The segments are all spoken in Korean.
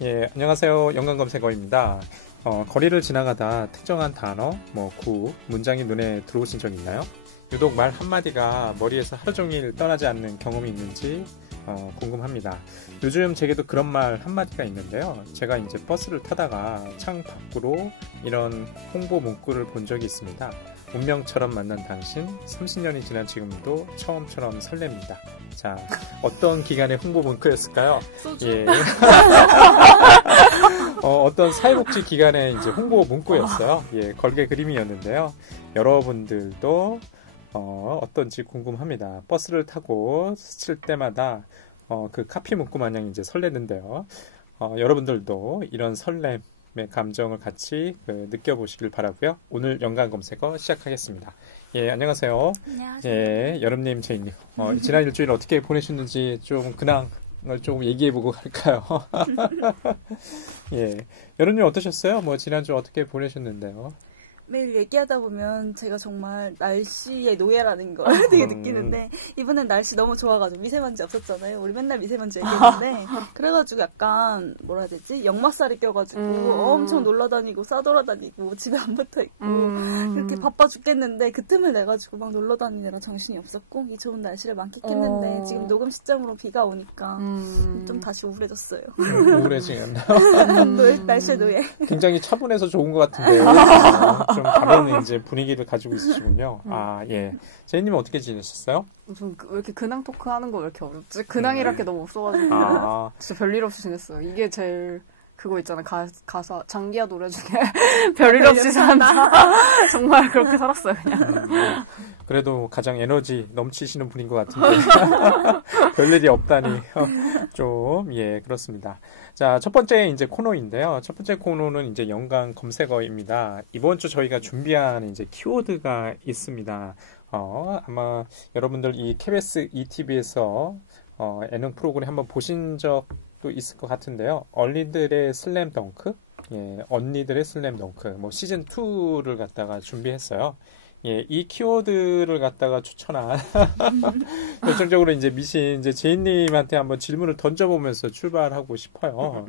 예, 안녕하세요. 연관검색어입니다. 거리를 지나가다 특정한 단어, 구, 문장이 눈에 들어오신 적 있나요? 유독 말 한마디가 머리에서 하루 종일 떠나지 않는 경험이 있는지 궁금합니다. 요즘 제게도 그런 말 한마디가 있는데요. 제가 이제 버스를 타다가 창 밖으로 이런 홍보 문구를 본 적이 있습니다. 운명처럼 만난 당신, 30년이 지난 지금도 처음처럼 설렙니다. 자, 어떤 기관의 홍보 문구였을까요? 소주? 예. 어떤 사회복지 기관의 이제 홍보 문구였어요. 예, 걸개 그림이었는데요. 여러분들도 어떤지 궁금합니다. 버스를 타고 스칠 때마다 그 카피 문구 마냥 이제 설레는데요. 여러분들도 이런 설렘의 감정을 같이 느껴보시길 바라고요. 오늘 연관 검색어 시작하겠습니다. 예, 안녕하세요. 안녕하세요. 예, 여름님, 제이님. 지난 일주일 어떻게 보내셨는지 좀 근황을 조금 얘기해보고 갈까요? 예, 여름님 어떠셨어요? 지난주 어떻게 보내셨는데요? 매일 얘기하다 보면 제가 정말 날씨의 노예라는 걸 되게 느끼는데 이번엔 날씨 너무 좋아가지고 미세먼지 없었잖아요. 우리 맨날 미세먼지 얘기했는데 그래가지고 약간 뭐라 해야 되지? 역마살이 껴가지고 엄청 놀러다니고 싸돌아다니고 집에 안 붙어있고 이렇게 바빠 죽겠는데 그 틈을 내가지고 막 놀러다니느라 정신이 없었고 이 좋은 날씨를 만끽했는데 지금 녹음 시점으로 비가 오니까 좀 다시 우울해졌어요. 우울해지겠나요? 날씨의 노예. 굉장히 차분해서 좋은 것 같은데요. 좀 다른 이제 분위기를 가지고 있으시군요. 아, 예. 제이님은 어떻게 지내셨어요? 왜 이렇게 근황 토크 하는 거 왜 이렇게 어렵지? 근황이랄 게 너무 없어가지고. 진짜 별일 없이 지냈어요. 이게 제일 그거 있잖아요. 가사, 장기하 노래 중에 별일 없이 산다. 정말 그렇게 살았어요, 그냥. 그래도 가장 에너지 넘치시는 분인 것 같은데. 별일이 없다니. 좀, 예, 그렇습니다. 자, 첫 번째 이제 코너인데요. 첫 번째 코너는 이제 연관 검색어입니다. 이번 주 저희가 준비한 이제 키워드가 있습니다. 아마 여러분들 이 KBS ETV에서 예능 프로그램 한번 보신 적도 있을 것 같은데요. 언니들의 슬램덩크, 예, 언니들의 슬램덩크, 시즌 2를 갖다가 준비했어요. 예, 이 키워드를 갖다가 추천한 결정적으로 이제 미신 이제 제이님한테 한번 질문을 던져보면서 출발하고 싶어요.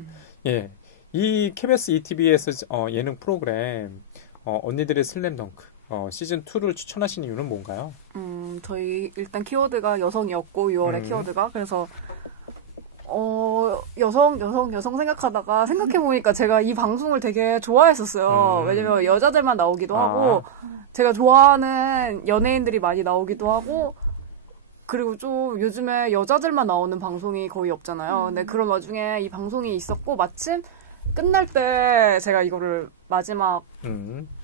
예, 이 KBS ETV에서 예능 프로그램 언니들의 슬램덩크 시즌 2를 추천하신 이유는 뭔가요? 저희 일단 키워드가 여성이었고 6월에 키워드가 그래서 여성 생각하다가 생각해보니까 제가 이 방송을 되게 좋아했었어요. 왜냐면 여자들만 나오기도 하고 제가 좋아하는 연예인들이 많이 나오기도 하고 그리고 좀 요즘에 여자들만 나오는 방송이 거의 없잖아요. 근데 그런 와중에 이 방송이 있었고 마침 끝날 때 제가 이거를 마지막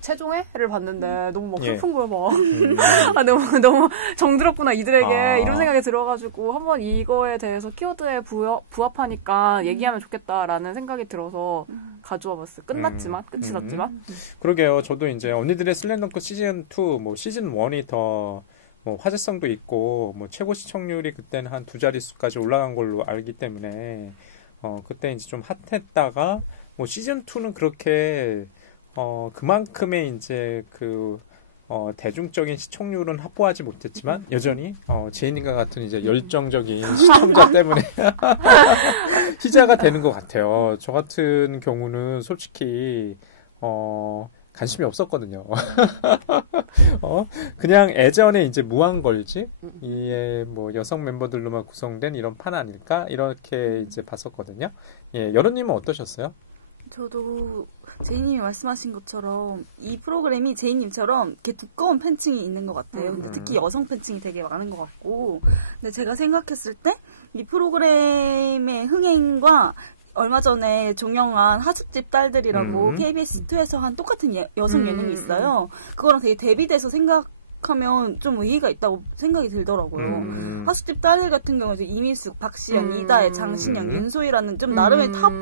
최종회를 봤는데 너무 막 슬픈 거예요, 막. 너무 정들었구나, 이들에게. 이런 생각이 들어가지고 한번 이거에 대해서 키워드에 부합하니까 얘기하면 좋겠다라는 생각이 들어서 가져와 봤어요. 끝이 났지만. 그러게요. 저도 이제 언니들의 슬램덩크 시즌 2, 시즌 1이 더 화제성도 있고, 최고 시청률이 그때는 한 2자릿수까지 올라간 걸로 알기 때문에, 그때 이제 좀 핫했다가, 시즌 2는 그렇게, 그만큼의 이제 대중적인 시청률은 확보하지 못했지만, 여전히, 제이님과 같은 이제 열정적인 시청자 때문에, 희자가 되는 것 같아요. 저 같은 경우는 솔직히, 관심이 없었거든요. 그냥 예전에 이제 무한걸집, 이에 여성 멤버들로만 구성된 이런 판 아닐까? 이렇게 이제 봤었거든요. 예, 여름님은 어떠셨어요? 저도 제이님이 말씀하신 것처럼 이 프로그램이 제이님처럼 이렇게 두꺼운 팬층이 있는 것 같아요. 근데 특히 여성 팬층이 되게 많은 것 같고, 근데 제가 생각했을 때 이 프로그램의 흥행과 얼마 전에 종영한 하숙집 딸들이라고 KBS2에서 한 똑같은 여성 예능이 있어요. 그거랑 되게 대비돼서 생각하면 좀 의의가 있다고 생각이 들더라고요. 하숙집 딸들 같은 경우는 이미숙, 박시연, 이다혜, 장신영, 윤소희라는 좀 나름의 탑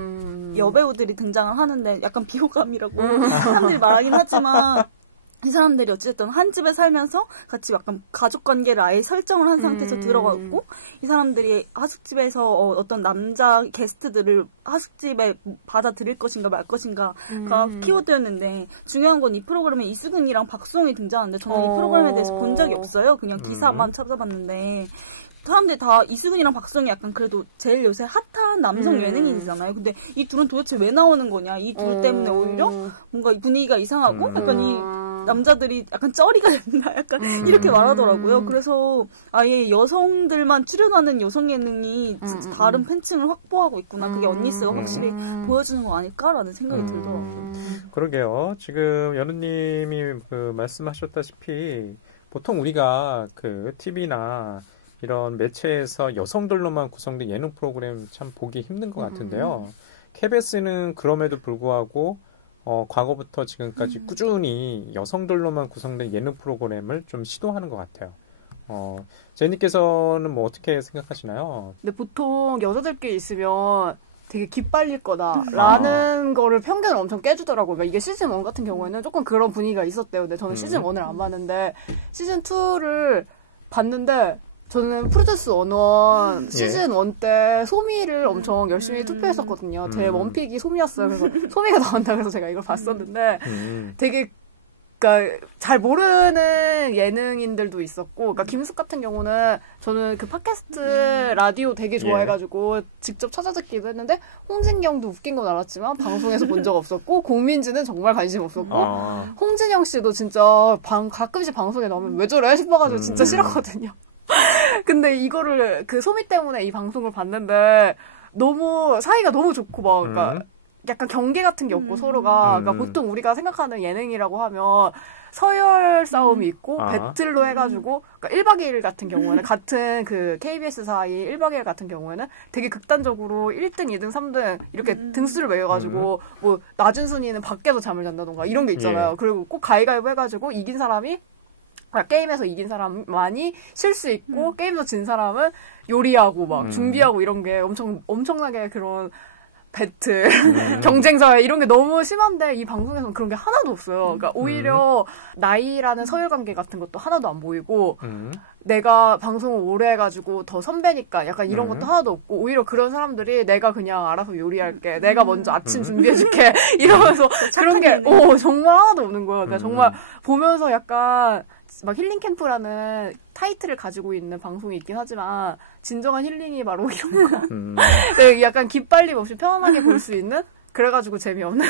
여배우들이 등장을 하는데 약간 비호감이라고 사람들이 말하긴 하지만 이 사람들이 어쨌든 한 집에 살면서 같이 약간 가족 관계를 아예 설정을 한 상태에서 들어가고 이 사람들이 하숙집에서 어떤 남자 게스트들을 하숙집에 받아들일 것인가 말 것인가가 키워드였는데 중요한 건 이 프로그램에 이수근이랑 박수홍이 등장하는데 저는 이 프로그램에 대해서 본 적이 없어요. 그냥 기사만 찾아봤는데 사람들이 다 이수근이랑 박성이 약간 그래도 제일 요새 핫한 남성 예능인이잖아요. 근데 이 둘은 도대체 왜 나오는 거냐? 이 둘 때문에 오히려 뭔가 분위기가 이상하고 약간 이 남자들이 약간 쩌리가 된다. 약간 이렇게 말하더라고요. 그래서 아예 여성들만 출연하는 여성 예능이 진짜 다른 팬층을 확보하고 있구나. 그게 언니스가 확실히 보여주는 거 아닐까라는 생각이 들더라고요. 그러게요. 지금 연우님이 그 말씀하셨다시피 보통 우리가 그 TV나 이런 매체에서 여성들로만 구성된 예능 프로그램 참 보기 힘든 것 같은데요. KBS는 그럼에도 불구하고 과거부터 지금까지 꾸준히 여성들로만 구성된 예능 프로그램을 좀 시도하는 것 같아요. 제니께서는 뭐 어떻게 생각하시나요? 근데 보통 여자들끼리 있으면 되게 기빨릴 거다라는 거를 편견을 엄청 깨주더라고요. 그러니까 이게 시즌 1 같은 경우에는 조금 그런 분위기가 있었대요. 근데 저는 시즌 1을 안 봤는데 시즌 2를 봤는데 저는 프로듀스 101 시즌 1 때 소미를 엄청 열심히 투표했었거든요. 제 원픽이 소미였어요. 그래서 소미가 나온다 그래서 제가 이걸 봤었는데 되게 그러니까 잘 모르는 예능인들도 있었고, 그러니까 김숙 같은 경우는 저는 그 팟캐스트 라디오 되게 좋아해가지고 직접 찾아듣기도 했는데 홍진경도 웃긴 건 알았지만 방송에서 본 적 없었고 공민지는 정말 관심 없었고 홍진영 씨도 진짜 가끔씩 방송에 나오면 왜 저래 싶어가지고 진짜 싫었거든요. 근데 이거를 그 소미 때문에 이 방송을 봤는데 너무 사이가 너무 좋고 막 그러니까 약간 경계 같은 게 없고 서로가 그러니까 보통 우리가 생각하는 예능이라고 하면 서열 싸움이 있고 배틀로 해가지고 그러니까 1박 2일 같은 경우에는 같은 그 KBS 사이 1박 2일 같은 경우에는 되게 극단적으로 1등, 2등, 3등 이렇게 등수를 매겨가지고 뭐 낮은 순위는 밖에서 잠을 잔다던가 이런 게 있잖아요. 그리고 꼭 가위가위보 해가지고 이긴 사람이 게임에서 이긴 사람만이 쉴 수 있고 게임에서 진 사람은 요리하고 막 준비하고 이런 게 엄청나게 그런 배틀, 경쟁사회 이런 게 너무 심한데 이 방송에서는 그런 게 하나도 없어요. 그러니까 오히려 나이라는 서열관계 같은 것도 하나도 안 보이고 내가 방송을 오래 해가지고 더 선배니까 약간 이런 것도 하나도 없고 오히려 그런 사람들이 내가 그냥 알아서 요리할게. 내가 먼저 아침 준비해줄게. 이러면서 그런 게 정말 하나도 없는 거예요. 그러니까 정말 보면서 약간 막 힐링 캠프라는 타이틀을 가지고 있는 방송이 있긴 하지만 진정한 힐링이 바로 이런 거. 네, 약간 기빨림 없이 편안하게 볼 수 있는 그래가지고 재미없는.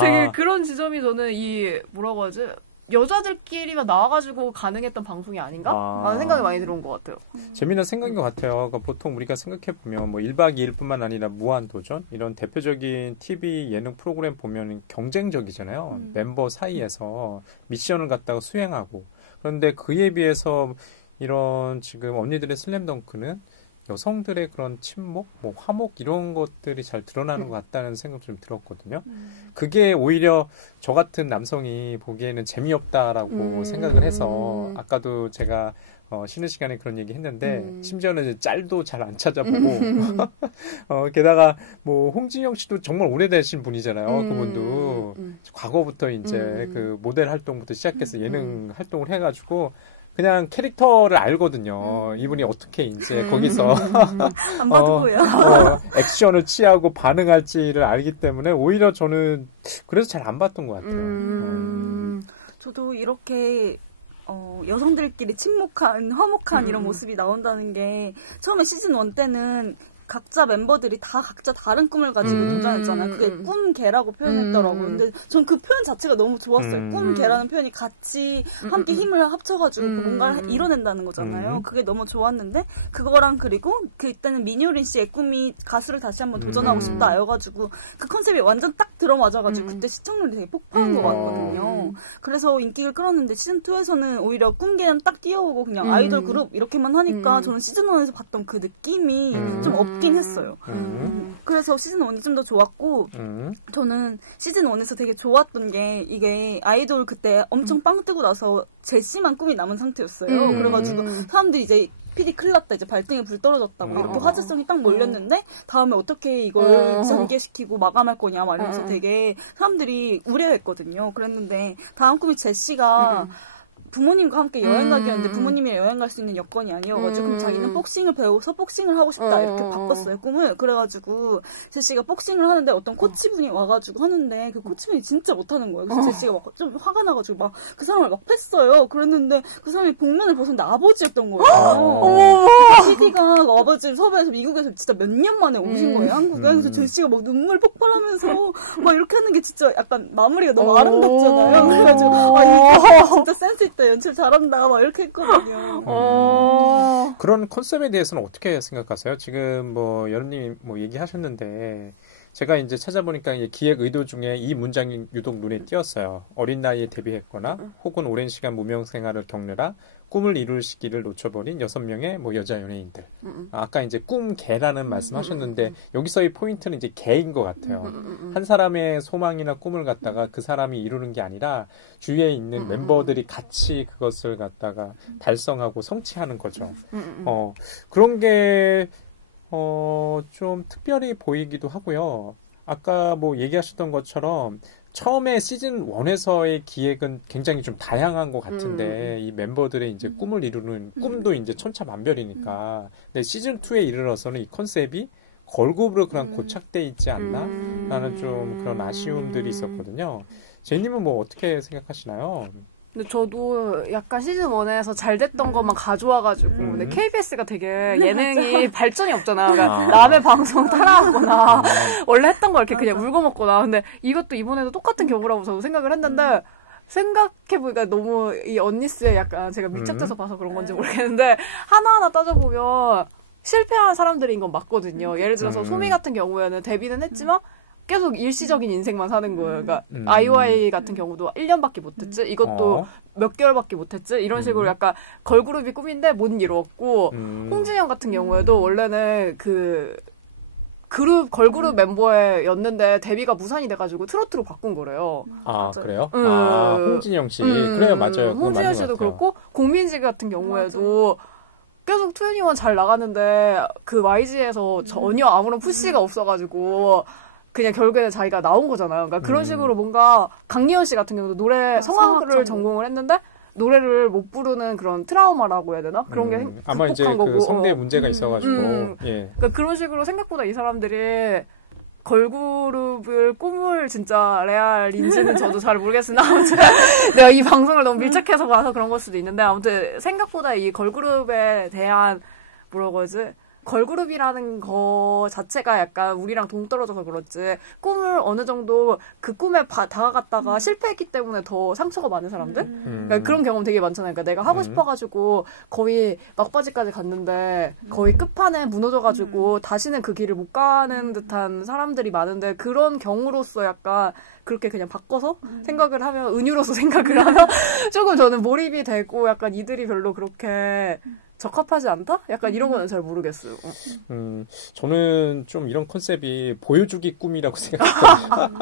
되게 그런 지점이 저는 이 뭐라고 하지? 여자들끼리만 나와가지고 가능했던 방송이 아닌가? 라는 생각이 많이 들어온 것 같아요. 재미난 생각인 것 같아요. 그러니까 보통 우리가 생각해보면 뭐 1박 2일뿐만 아니라 무한도전 이런 대표적인 TV 예능 프로그램 보면 경쟁적이잖아요. 멤버 사이에서 미션을 갖다가 수행하고 그런데 그에 비해서 이런 지금 언니들의 슬램덩크는 여성들의 그런 침묵, 뭐 화목 이런 것들이 잘 드러나는 것 같다는 생각이 좀 들었거든요. 그게 오히려 저 같은 남성이 보기에는 재미없다라고 생각을 해서 아까도 제가 쉬는 시간에 그런 얘기 했는데 심지어는 이제 짤도 잘 안 찾아보고 게다가 뭐 홍진영 씨도 정말 오래되신 분이잖아요. 그분도 과거부터 이제 그 모델 활동부터 시작해서 예능 활동을 해가지고 그냥 캐릭터를 알거든요. 이분이 어떻게 이제 거기서 안 봐도 보여. 액션을 취하고 반응할지를 알기 때문에 오히려 저는 그래서 잘 안 봤던 것 같아요. 저도 이렇게 여성들끼리 침묵한, 화목한 이런 모습이 나온다는 게 처음에 시즌 1 때는 각자 멤버들이 다 각자 다른 꿈을 가지고 등장했잖아요. 그게 꿈개라고 표현했더라고요. 근데 전 그 표현 자체가 너무 좋았어요. 꿈개라는 표현이 같이 함께 힘을 합쳐가지고 뭔가를 이뤄낸다는 거잖아요. 그게 너무 좋았는데 그거랑 그리고 그때는 민효린 씨의 꿈이 가수를 다시 한번 도전하고 싶다여가지고 그 컨셉이 완전 딱 들어맞아가지고 그때 시청률이 되게 폭발한 것 같거든요. 그래서 인기를 끌었는데 시즌2에서는 오히려 꿈개는 딱 띄워오고 그냥 아이돌 그룹 이렇게만 하니까 저는 시즌1에서 봤던 그 느낌이 좀 없긴 했어요. 그래서 시즌1이 좀 더 좋았고 저는 시즌1에서 되게 좋았던 게 이게 아이돌 그때 엄청 빵 뜨고 나서 제시만 꿈이 남은 상태였어요. 그래가지고 사람들이 이제 PD 큰일 났다 이제 발등에 불 떨어졌다고 이렇게 화제성이 딱 몰렸는데 다음에 어떻게 이걸 전개시키고 마감할 거냐 막 이러면서 되게 사람들이 우려했거든요. 그랬는데 다음 꿈이 제시가 부모님과 함께 여행 가기였는데 부모님이 여행 갈 수 있는 여건이 아니어가지고 그럼 자기는 복싱을 배워서 복싱을 하고 싶다 이렇게 바꿨어요 꿈을. 그래가지고 제시가 복싱을 하는데 어떤 코치분이 와가지고 하는데 그 코치분이 진짜 못하는 거예요. 그래서 제시가 막 좀 화가 나가지고 막 그 사람을 막 팼어요. 그랬는데 그 사람이 복면을 벗었는데 아버지였던 거예요. CD가 아버지를 섭외해서 미국에서 진짜 몇 년 만에 오신 거예요 한국에. 그래서 제시가 막 눈물 폭발하면서 막 이렇게 하는 게 진짜 약간 마무리가 너무 아름답잖아요. 그래가지고 이거 진짜 센스 있다 연출 잘한다 막 이렇게 했거든요. 그런 컨셉에 대해서는 어떻게 생각하세요? 지금 뭐 여름님 뭐 얘기하셨는데 제가 이제 찾아보니까 기획 의도 중에 이 문장이 유독 눈에 띄었어요. 어린 나이에 데뷔했거나 혹은 오랜 시간 무명 생활을 겪느라 꿈을 이룰 시기를 놓쳐버린 6명의 뭐 여자 연예인들. 아까 이제 꿈개라는 말씀하셨는데 여기서의 포인트는 이제 개인 것 같아요. 한 사람의 소망이나 꿈을 갖다가 그 사람이 이루는 게 아니라 주위에 있는 멤버들이 같이 그것을 갖다가 달성하고 성취하는 거죠. 그런 게 좀 특별히 보이기도 하고요. 아까 뭐 얘기하셨던 것처럼 처음에 시즌 1에서의 기획은 굉장히 좀 다양한 것 같은데 이 멤버들의 이제 꿈을 이루는 꿈도 이제 천차만별이니까 근데 시즌 2에 이르러서는 이 컨셉이 걸그룹으로 그냥 고착돼 있지 않나 라는 좀 그런 아쉬움들이 있었거든요. 제이님은 뭐 어떻게 생각하시나요? 근데 저도 약간 시즌 1에서 잘 됐던 것만 가져와가지고 근데 KBS가 되게 예능이 발전이 없잖아. 그러니까 남의 방송 따라하거나 원래 했던 거 이렇게 그냥 물거먹거나. 근데 이것도 이번에도 똑같은 경우라고 저도 생각을 했는데 생각해보니까 너무 이 언니스에 약간 제가 밀착돼서 봐서 그런 건지 모르겠는데 하나하나 따져보면 실패한 사람들인 건 맞거든요. 예를 들어서 소미 같은 경우에는 데뷔는 했지만 계속 일시적인 인생만 사는 거예요. 그러니까 아이오아이 같은 경우도 1년밖에 못했지. 이것도 몇 개월밖에 못했지. 이런 식으로 약간 걸그룹이 꿈인데 못 이루었고 홍진영 같은 경우에도 원래는 그 걸그룹 멤버였는데 데뷔가 무산이 돼가지고 트로트로 바꾼 거래요. 아 그래요? 홍진영 씨 그래요 맞아요. 홍진영 씨도 그렇고 공민지 같은 경우에도 계속 2NE1 잘 나갔는데 그 YG에서 전혀 아무런 푸시가 없어가지고 그냥 결국에는 자기가 나온 거잖아요. 그러니까 그런 식으로 뭔가 강리현 씨 같은 경우도 노래 성악을 전공을 했는데 노래를 못 부르는 그런 트라우마라고 해야 되나? 그런 게 아마 이제 거고. 그 성대 문제가 있어가지고 예. 그러니까 그런 식으로 생각보다 이 사람들이 걸그룹을 꿈을 진짜 레알인지는 저도 잘 모르겠으나 아무튼 내가 이 방송을 너무 밀착해서 봐서 그런 걸 수도 있는데 아무튼 생각보다 이 걸그룹에 대한 뭐라고 하지? 걸그룹이라는 거 자체가 약간 우리랑 동떨어져서 그렇지 꿈을 어느 정도 그 꿈에 다가갔다가 실패했기 때문에 더 상처가 많은 사람들? 그러니까 그런 경험 되게 많잖아요. 그러니까 내가 하고 싶어가지고 거의 막바지까지 갔는데 거의 끝판에 무너져가지고 다시는 그 길을 못 가는 듯한 사람들이 많은데 그런 경우로서 약간 그렇게 그냥 바꿔서 생각을 하면 은유로서 생각을 하면 조금 저는 몰입이 되고 약간 이들이 별로 그렇게 적합하지 않다? 약간 이런 거는 잘 모르겠어요. 저는 좀 이런 컨셉이 보여주기 꿈이라고 생각해요.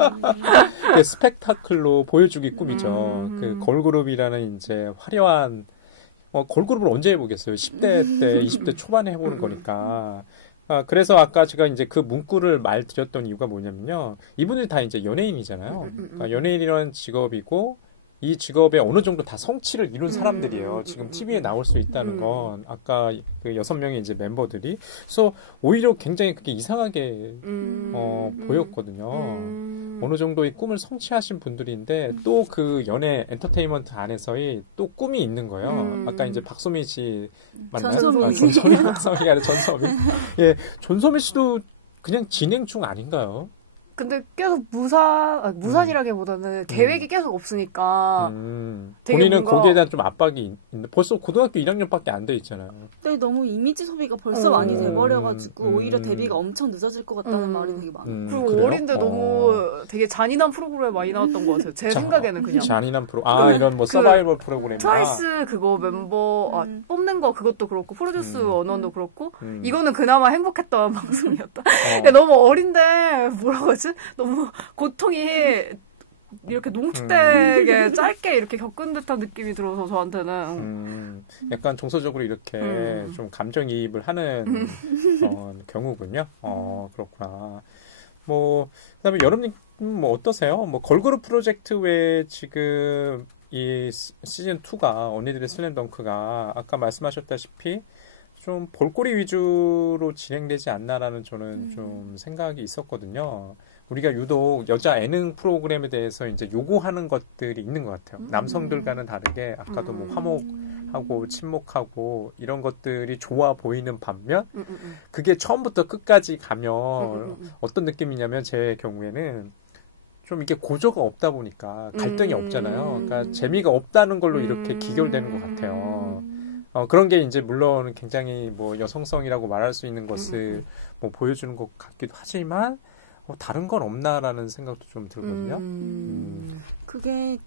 스펙타클로 보여주기 꿈이죠. 그 걸그룹이라는 이제 화려한 걸그룹을 언제 해보겠어요? 10대 때, 20대 초반에 해보는 거니까. 그래서 아까 제가 이제 그 문구를 말드렸던 이유가 뭐냐면요. 이분들 다 이제 연예인이잖아요. 그러니까 연예인이라는 직업이고 이 직업에 어느 정도 다 성취를 이룬 사람들이에요. 지금 TV에 나올 수 있다는 건 아까 그 6명의 이제 멤버들이 그래서 오히려 굉장히 그게 이상하게 보였거든요. 어느 정도의 꿈을 성취하신 분들인데 또 그 연예 엔터테인먼트 안에서의 또 꿈이 있는 거예요. 아까 이제 박소민 씨 맞나요? 전소민 박소민이 아니라 전소민. 예, 전소민 씨도 그냥 진행 중 아닌가요? 근데 계속 무산이라기보다는 계획이 계속 없으니까 본인은 거기에 대한 좀 압박이 있는데 벌써 고등학교 1학년밖에 안 돼 있잖아요. 근데 너무 이미지 소비가 벌써 많이 돼버려가지고 오히려 데뷔가 엄청 늦어질 것 같다는 말이 되게 많아요. 그리고 그래요? 어린데 너무 되게 잔인한 프로그램에 많이 나왔던 것 같아요. 제 생각에는 그냥. 잔인한 이런 뭐 서바이벌 프로그램이나. 트와이스 그거 멤버 뽑는 거 그것도 그렇고 프로듀스 원원도 그렇고 이거는 그나마 행복했던 방송이었다. 근데 너무 어린데 뭐라고 하지? 너무 고통이 이렇게 농축되게 짧게 이렇게 겪은 듯한 느낌이 들어서 저한테는 약간 정서적으로 이렇게 좀 감정이입을 하는 경우군요. 그렇구나. 뭐 그다음에 여름님 뭐 어떠세요? 뭐 걸그룹 프로젝트 외에 지금 이 시즌 2가 언니들의 슬램덩크가 아까 말씀하셨다시피 좀 볼거리 위주로 진행되지 않나라는 저는 좀 생각이 있었거든요. 우리가 유독 여자 예능 프로그램에 대해서 이제 요구하는 것들이 있는 것 같아요. 남성들과는 다르게 아까도 뭐 화목하고 침묵하고 이런 것들이 좋아 보이는 반면 그게 처음부터 끝까지 가면 어떤 느낌이냐면 제 경우에는 좀 이게 고조가 없다 보니까 갈등이 없잖아요. 그러니까 재미가 없다는 걸로 이렇게 기결되는 것 같아요. 그런 게 이제 물론 굉장히 뭐 여성성이라고 말할 수 있는 것을 뭐 보여주는 것 같기도 하지만 다른 건 없나라는 생각도 좀 들거든요. 그게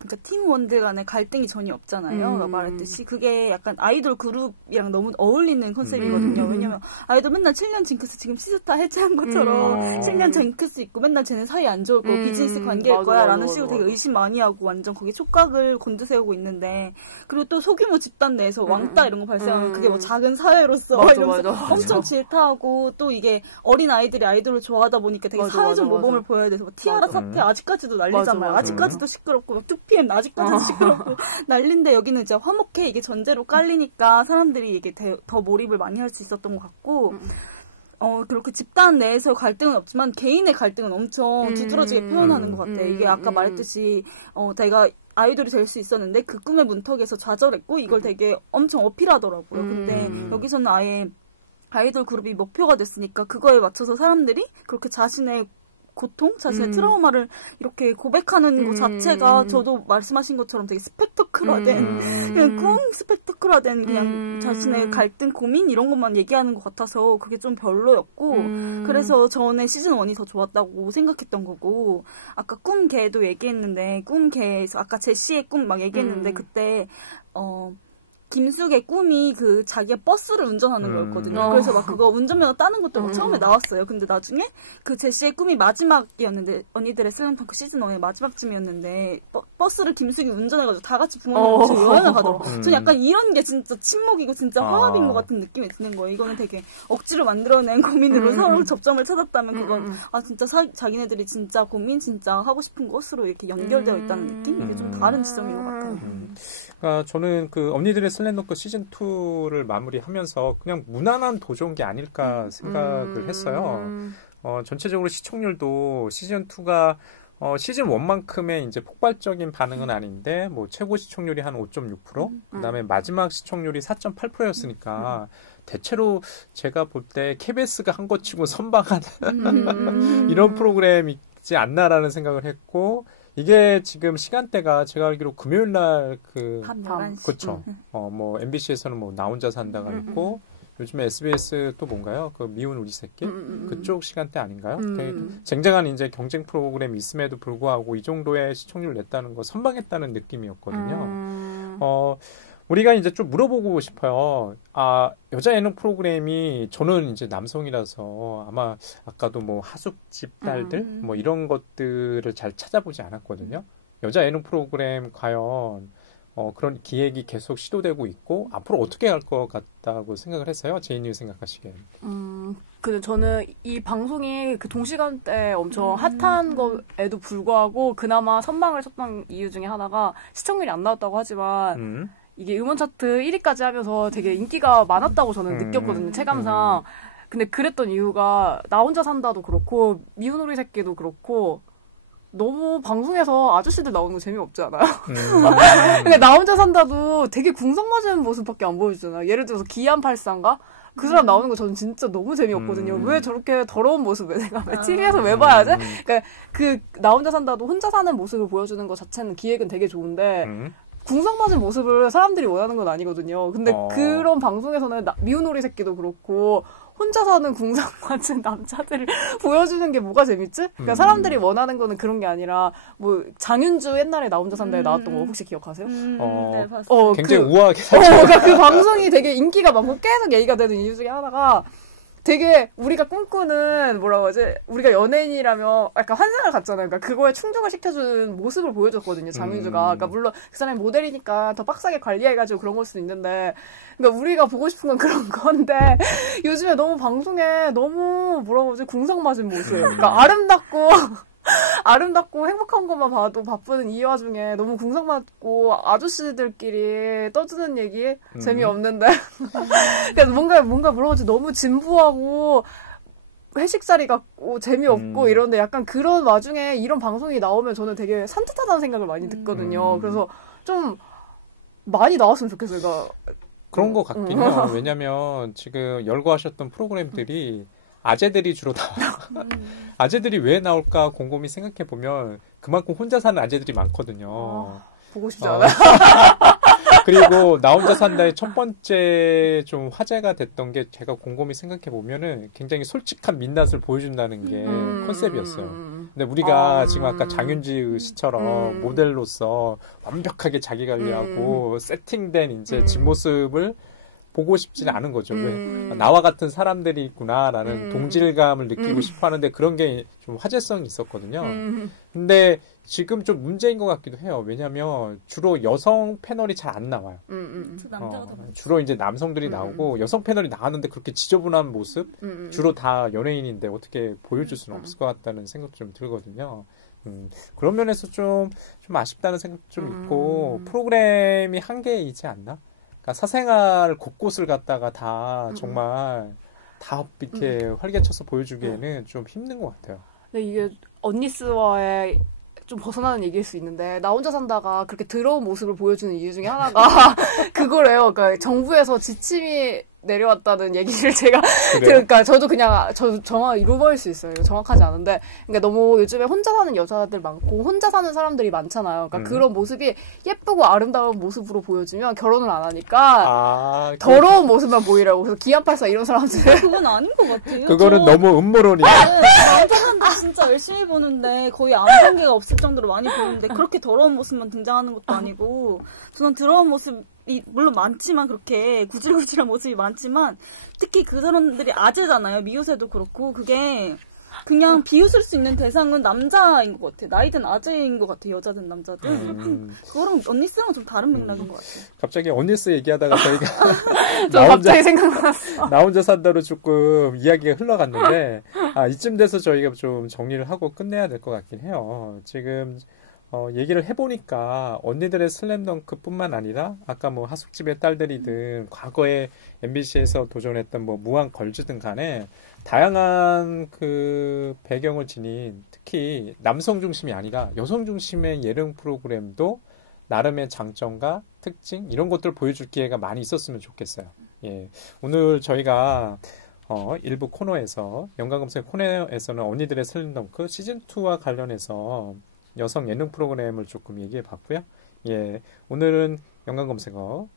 그러니까 팀원들 간에 갈등이 전혀 없잖아요. 말했듯이 그게 약간 아이돌 그룹이랑 너무 어울리는 컨셉이거든요. 왜냐면 아이돌 맨날 7년 징크스 지금 시스타 해체한 것처럼 7년 징크스 있고 맨날 쟤는 사이 안 좋을 거 비즈니스 관계일 거야 라는 식으로 되게 의심 많이 하고 완전 거기에 촉각을 곤두세우고 있는데 그리고 또 소규모 집단 내에서 왕따 이런 거 발생하면 그게 뭐 작은 사회로서 이러면서 엄청 질타하고 또 이게 어린 아이들이 아이돌을 좋아하다 보니까 되게 사회적 모범을 보여야 돼서 티아라 사태 아직까지도 난리잖아요. 아직까지도 시끄럽고 2PM 아직까지도 시끄럽고 난리인데 여기는 진짜 화목해 이게 전제로 깔리니까 사람들이 이게 더 몰입을 많이 할 수 있었던 것 같고 그렇게 집단 내에서 갈등은 없지만 개인의 갈등은 엄청 두드러지게 표현하는 것 같아요. 이게 아까 말했듯이 내가 아이돌이 될 수 있었는데 그 꿈의 문턱에서 좌절했고 이걸 되게 엄청 어필하더라고요. 근데 여기서는 아예 아이돌 그룹이 목표가 됐으니까 그거에 맞춰서 사람들이 그렇게 자신의 고통, 자신의 트라우마를 이렇게 고백하는 것 자체가 저도 말씀하신 것처럼 되게 스펙터클화된 그냥 스펙터클화된 그냥 자신의 갈등, 고민 이런 것만 얘기하는 것 같아서 그게 좀 별로였고 그래서 전에 시즌 1이 더 좋았다고 생각했던 거고 아까 꿈개도 얘기했는데 꿈개에서 아까 제시의 꿈 막 얘기했는데 그때 김숙의 꿈이 그 자기가 버스를 운전하는 거였거든요. 그래서 막 그거 운전면허 따는 것도 막 처음에 나왔어요. 근데 나중에 그 제시의 꿈이 마지막이었는데 언니들의 슬램덩크 시즌 1의 마지막쯤이었는데 버스를 김숙이 운전해가지고 다 같이 부모님 모시고 여행을 가더라고요. 저는 약간 이런 게 진짜 친목이고 진짜 화합인 것 같은 느낌이 드는 거예요. 이거는 되게 억지로 만들어낸 고민으로 서로 접점을 찾았다면 그건 진짜 자기네들이 진짜 고민 진짜 하고 싶은 것으로 이렇게 연결되어 있다는 느낌? 이게 좀 다른 지점인 것 같아요. 그러니까 저는 그 언니들의 슬램덩크 시즌 2를 마무리하면서 그냥 무난한 도전인 게 아닐까 생각을 했어요. 전체적으로 시청률도 시즌 2가 시즌 1만큼의 이제 폭발적인 반응은 아닌데 뭐 최고 시청률이 한 5.6%, 그다음에 마지막 시청률이 4.8%였으니까 대체로 제가 볼 때 KBS가 한 것 치고 선방하는 이런 프로그램이지 않나라는 생각을 했고. 이게 지금 시간대가 제가 알기로 금요일 날 밤 11시. 그렇죠. 뭐 MBC에서는 뭐 나 혼자 산다가 있고 요즘에 SBS 또 뭔가요? 그 미운 우리 새끼? 그쪽 시간대 아닌가요? 쟁쟁한 이제 경쟁 프로그램이 있음에도 불구하고 이 정도의 시청률을 냈다는 거 선방했다는 느낌이었거든요. 우리가 이제 좀 물어보고 싶어요. 여자 예능 프로그램이 저는 이제 남성이라서 아마 아까도 뭐 하숙집 딸들 뭐 이런 것들을 잘 찾아보지 않았거든요. 여자 예능 프로그램 과연 그런 기획이 계속 시도되고 있고 앞으로 어떻게 할 것 같다고 생각을 했어요? 제이님 생각하시기에. 근데 저는 이 방송이 그 동시간대에 엄청 핫한 거에도 불구하고 그나마 선방을 쳤던 이유 중에 하나가 시청률이 안 나왔다고 하지만 이게 음원 차트 1위까지 하면서 되게 인기가 많았다고 저는 느꼈거든요, 체감상. 근데 그랬던 이유가 나 혼자 산다도 그렇고 미운 우리 새끼도 그렇고 너무 방송에서 아저씨들 나오는 거 재미없지 않아요? 근데 나 혼자 산다도 되게 궁상 맞은 모습밖에 안 보여주잖아요. 예를 들어서 기안84인가? 그 사람 나오는 거 저는 진짜 너무 재미없거든요. 왜 저렇게 더러운 모습을 내가 TV에서 왜 봐야지? 그러니까 그 나 혼자 산다도 혼자 사는 모습을 보여주는 것 자체는 기획은 되게 좋은데 궁상 맞은 모습을 사람들이 원하는 건 아니거든요. 근데 그런 방송에서는 미운 오리 새끼도 그렇고 혼자 사는 궁상 맞은 남자들을 보여주는 게 뭐가 재밌지? 그러니까 사람들이 원하는 거는 그런 게 아니라 뭐 장윤주 옛날에 나 혼자 산다에 나왔던 거 혹시 기억하세요? 네, 봤어요. 굉장히 우아하게 그러니까 그 방송이 되게 인기가 많고 계속 얘기가 되는 이유 중에 하나가 되게 우리가 꿈꾸는 뭐라고 하지? 우리가 연예인이라면 약간 환상을 갖잖아요. 그러니까 그거에 충족을 시켜주는 모습을 보여줬거든요. 장윤주가. 그러니까 물론 그 사람이 모델이니까 더 빡세게 관리해가지고 그런 걸 수도 있는데 그러니까 우리가 보고 싶은 건 그런 건데 요즘에 너무 방송에 너무 뭐라고 하지? 궁상 맞은 모습. 그러니까 아름답고 아름답고 행복한 것만 봐도 바쁘는 이 와중에 너무 궁상맞고 아저씨들끼리 떠드는 얘기 재미없는데 그래서 뭔가 물어가지고 너무 진부하고 회식 자리 같고 재미없고 이런데 약간 그런 와중에 이런 방송이 나오면 저는 되게 산뜻하다는 생각을 많이 듣거든요. 그래서 좀 많이 나왔으면 좋겠어요. 그러니까 그런 것 같긴 해요. 왜냐면 지금 열거하셨던 프로그램들이 아재들이 주로 아재들이 왜 나올까 곰곰이 생각해보면 그만큼 혼자 사는 아재들이 많거든요. 보고 싶지 않아요. 그리고 나 혼자 산다의 첫 번째 좀 화제가 됐던 게 제가 곰곰이 생각해보면은 굉장히 솔직한 민낯을 보여준다는 게 컨셉이었어요. 근데 우리가 지금 아까 장윤지 씨처럼 모델로서 완벽하게 자기 관리하고 세팅된 이제 뒷모습을 보고 싶지는 않은 거죠. 왜 나와 같은 사람들이 있구나라는 동질감을 느끼고 싶어 하는데 그런 게 좀 화제성이 있었거든요. 근데 지금 좀 문제인 것 같기도 해요. 왜냐하면 주로 여성 패널이 잘 안 나와요. 주로 이제 남성들이 나오고 여성 패널이 나왔는데 그렇게 지저분한 모습 주로 다 연예인인데 어떻게 보여줄 수는 없을 것 같다는 생각 좀 들거든요. 그런 면에서 좀 아쉽다는 생각 좀 있고 프로그램이 한계이지 않나? 그러니까 사생활 곳곳을 갖다가 다 정말 다 이렇게 활개쳐서 보여주기에는 좀 힘든 것 같아요. 근데 이게 언니스와의 좀 벗어나는 얘기일 수 있는데 나 혼자 산다가 그렇게 더러운 모습을 보여주는 이유 중에 하나가 그거래요. 그러니까 정부에서 지침이 내려왔다는 얘기를 제가 그러니까 저도 그냥 정확히 루머일 수 있어요. 정확하지 않은데 그러니까 너무 요즘에 혼자 사는 여자들 많고 혼자 사는 사람들이 많잖아요. 그러니까 그런 모습이 예쁘고 아름다운 모습으로 보여주면 결혼을 안 하니까 더러운 모습만 보이라고. 그래서 기안84 이런 사람들 그건 아닌 것 같아요. 그거는 너무 음모론이에요. 사람들 진짜 열심히 보는데 거의 아무 관계가 없을 정도로 많이 보는데 그렇게 더러운 모습만 등장하는 것도 아니고 저는 더러운 모습이 물론 많지만 그렇게 구질구질한 모습이 많지만 특히 그 사람들이 아재잖아요. 미우새도 그렇고 그게 그냥 비웃을 수 있는 대상은 남자인 것 같아요. 나이든 아재인 것 같아요. 여자든 남자든. 그거랑 언니스랑 좀 다른 맥락인 것 같아요. 갑자기 언니스 얘기하다가 저희가 갑자기 생각났어. 나 혼자 산다로 조금 이야기가 흘러갔는데 이쯤 돼서 저희가 좀 정리를 하고 끝내야 될 것 같긴 해요. 지금 얘기를 해보니까 언니들의 슬램덩크뿐만 아니라 아까 뭐 하숙집의 딸들이든 과거에 MBC에서 도전했던 뭐 무한 걸즈든 간에 다양한 그 배경을 지닌 특히 남성 중심이 아니라 여성 중심의 예능 프로그램도 나름의 장점과 특징 이런 것들을 보여줄 기회가 많이 있었으면 좋겠어요. 예. 오늘 저희가 일부 코너에서 연관검색 코너에서는 언니들의 슬램덩크 시즌2와 관련해서 여성 예능 프로그램을 조금 얘기해 봤고요. 예, 오늘은 연관검색어,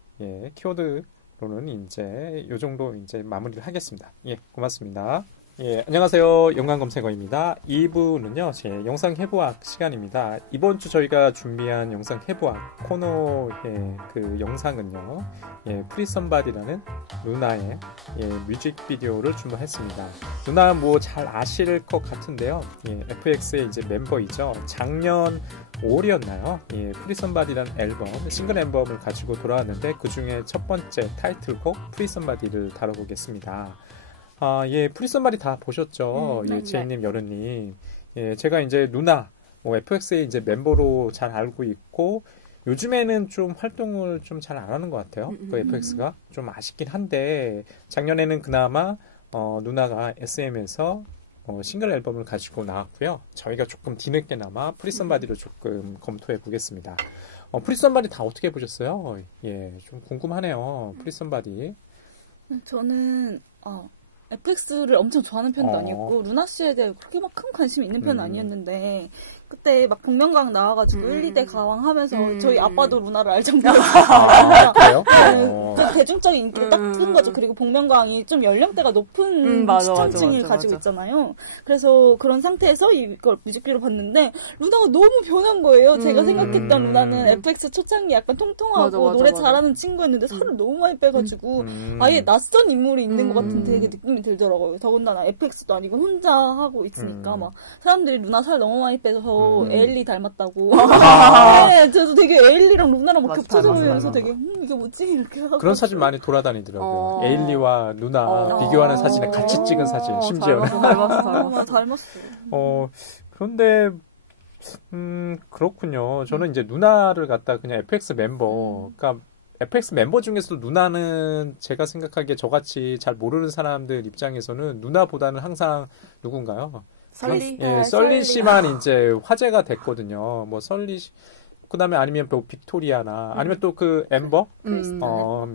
키워드로는 이제 요 정도 이제 마무리를 하겠습니다. 예, 고맙습니다. 예, 안녕하세요. 연관검색어입니다. 2부는요, 제 영상 해부학 시간입니다. 이번 주 저희가 준비한 영상 해부학 코너의 그 영상은요, 프리썸바디라는 루나의 뮤직비디오를 준비했습니다. 루나 뭐 잘 아실 것 같은데요. FX의 이제 멤버이죠. 작년 5월이었나요? 프리썸바디라는 앨범, 싱글 앨범을 가지고 돌아왔는데 그 중에 첫 번째 타이틀곡 프리썸바디를 다뤄보겠습니다. 프리썸바디 다 보셨죠? 제이님, 여른님. 제가 이제 루나, FX의 이제 member로 잘 알고 있고, 요즘에는 좀 활동을 좀 잘 안 하는 것 같아요. 그 FX가. 좀 아쉽긴 한데, 작년에는 그나마, 누나가 SM에서 싱글 앨범을 가지고 나왔고요. 저희가 조금 뒤늦게나마 프리썸바디를 조금 검토해 보겠습니다. 프리썸바디 다 어떻게 보셨어요? 좀 궁금하네요. 프리썸바디. 저는, FX를 엄청 좋아하는 편도 아니었고 루나 씨에 대해 그렇게 막 큰 관심이 있는 편은 아니었는데 그때 막 복면가왕 나와가지고 1, 2대 가왕 하면서 저희 아빠도 루나를 알 정도로 그래요? 그 대중적인 인기를 딱 큰 거죠. 그리고 복면가왕이 좀 연령대가 높은 시청층을 가지고 있잖아요. 그래서 그런 상태에서 이걸 뮤직비디오를 봤는데 루나가 너무 변한 거예요. 제가 생각했던 루나는 FX 초창기 약간 통통하고 노래 잘하는 친구였는데 살을 너무 많이 빼가지고 아예 낯선 인물이 있는 것 같은 되게 느낌이 들더라고요. 더군다나 FX도 아니고 혼자 하고 있으니까 막 사람들이 루나 살 너무 많이 빼서 에일리 닮았다고. 네, 저도 되게 에일리랑 루나랑 막 겹쳐서 보면서 되게 이게 뭐지 이렇게 하고. 그런 사진 많이 돌아다니더라고요. 에일리와 루나 비교하는 사진에 같이 찍은 사진 심지어는. 닮았어. 그런데 그렇군요. 저는 이제 누나를 갖다 그냥 FX 멤버, 그러니까 FX 멤버 중에서도 누나는 제가 생각하기에 저같이 잘 모르는 사람들 입장에서는 누나보다는 항상 누군가요? 설리? 예, 썰리 씨만 이제 화제가 됐거든요. 뭐 썰리 씨, 그다음에 아니면 뭐 빅토리아나 아니면 또 그 엠버,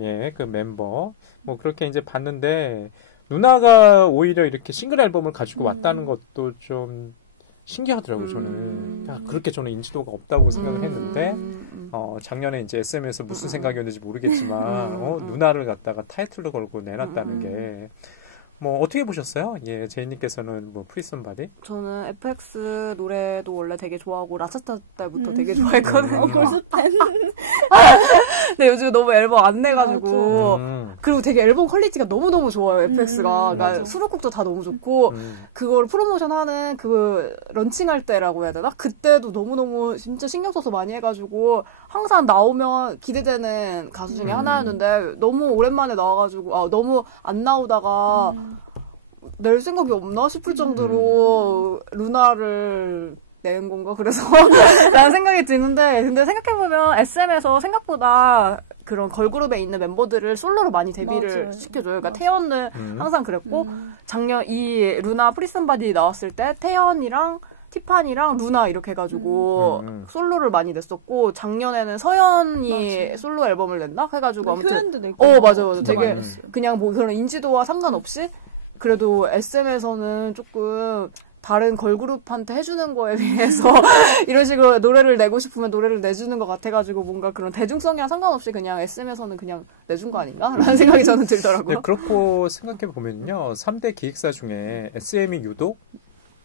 예, 그 멤버 뭐 그렇게 이제 봤는데 누나가 오히려 이렇게 싱글 앨범을 가지고 왔다는 것도 좀 신기하더라고요, 저는. 그렇게 저는 인지도가 없다고 생각을 했는데, 작년에 이제 SM에서 무슨 생각이었는지 모르겠지만, 누나를 갖다가 타이틀로 걸고 내놨다는 게, 뭐, 어떻게 보셨어요? 예, 제이님께서는 뭐, 프리썸바디? 저는 FX 노래도 원래 되게 좋아하고, 라차타 때부터 되게 좋아했거든요. 골수 팬. 근데 요즘 너무 앨범 안 내가지고, 그리고 되게 앨범 퀄리티가 너무너무 좋아요, FX가. 그러니까 수록곡도 다 너무 좋고, 그걸 프로모션 하는 그, 런칭할 때라고 해야 되나? 그때도 너무너무 진짜 신경 써서 많이 해가지고, 항상 나오면 기대되는 가수 중에 하나였는데, 너무 오랜만에 나와가지고, 너무 안 나오다가, 낼 생각이 없나 싶을 정도로 루나를 낸 건가? 그래서 라는 생각이 드는데 근데 생각해보면 SM에서 생각보다 그런 걸그룹에 있는 멤버들을 솔로로 많이 데뷔를 맞아요. 시켜줘요. 그러니까 태연은 항상 그랬고 작년 이 루나 프리썸바디 나왔을 때 태연이랑 티파니랑 루나 이렇게 해가지고 솔로를 많이 냈었고 작년에는 서연이 맞아. 솔로 앨범을 냈나? 해가지고 아무튼 표현도 내고 맞아 되게 그냥 뭐 그런 인지도와 상관없이 그래도 SM에서는 조금 다른 걸그룹한테 해주는 거에 비해서 이런 식으로 노래를 내고 싶으면 노래를 내주는 것 같아가지고 뭔가 그런 대중성이랑 상관없이 그냥 SM에서는 그냥 내준 거 아닌가? 라는 생각이 저는 들더라고요. 네, 그렇고 생각해 보면요. 3대 기획사 중에 SM이 유독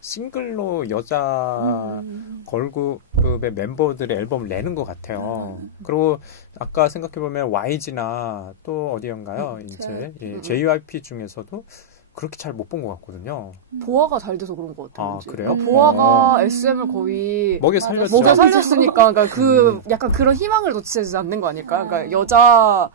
싱글로 여자 걸그룹의 멤버들의 앨범을 내는 것 같아요. 그리고 아까 생각해 보면 YG나 또 어디였가요? 이제 JYP 중에서도 그렇게 잘 못 본 것 같거든요. 보아가 잘 돼서 그런 것 같아요. 그래요? 보아가 SM을 거의 먹여 살렸죠. 먹여 살렸으니까, 그러니까 그 약간 그런 희망을 놓치지 않는 거 아닐까? 그러니까 여자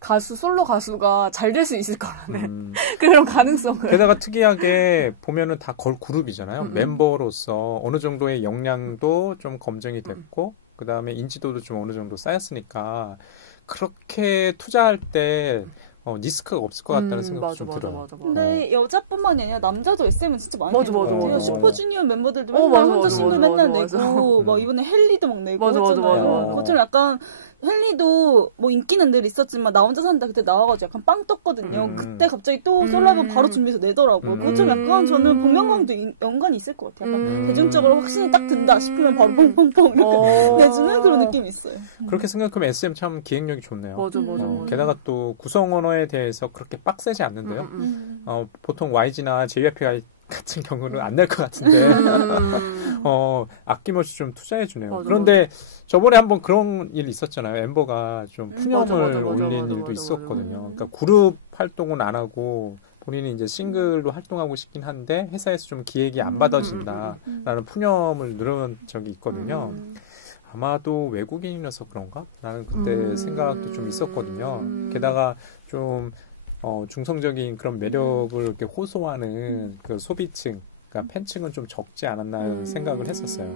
가수 솔로 가수가 잘 될 수 있을 거라는 그런 가능성을. 게다가 특이하게 보면은 다 걸그룹이잖아요. 멤버로서 어느 정도의 역량도 좀 검증이 됐고, 그 다음에 인지도도 좀 어느 정도 쌓였으니까 그렇게 투자할 때. 리스크가 없을 것 같다는 생각도 좀 들어요. 맞아. 근데 여자뿐만이 아니라 남자도 SM은 진짜 많이 맞아. 슈퍼주니어 멤버들도 맨날 혼자 싱글 맨날 맞아. 내고 막 이번에 헨리도 막 내고 맞아. 그것처럼 약간 헨리도 뭐 인기는 늘 있었지만 나 혼자 산다 그때 나와가지고 약간 빵 떴거든요. 그때 갑자기 또 솔로 앨범 바로 준비해서 내더라고요. 그것처럼 약간 저는 복면가왕도 연관이 있을 것 같아요. 약간 대중적으로 확신이 딱 든다 싶으면 바로 뻥뻥뻥 이렇게 내주는 그런 느낌이 있어요. 그렇게 생각하면 SM 참 기획력이 좋네요. 맞아. 게다가 또 구성 언어에 대해서 그렇게 빡세지 않는데요. 보통 YG나 JYP 같은 경우는 안 낼 것 같은데 아낌없이 좀 투자해주네요. 그런데 저번에 한번 그런 일이 있었잖아요. 엠버가 좀 푸념을 올린 일도 있었거든요. 그러니까 그룹 활동은 안 하고 본인이 이제 싱글로 활동하고 싶긴 한데 회사에서 좀 기획이 안 받아진다라는 푸념을 늘은 적이 있거든요. 아마도 외국인이라서 그런가? 라는 그때 생각도 좀 있었거든요. 게다가 좀 중성적인 그런 매력을 이렇게 호소하는 그 소비층, 그러니까 팬층은 좀 적지 않았나 생각을 했었어요.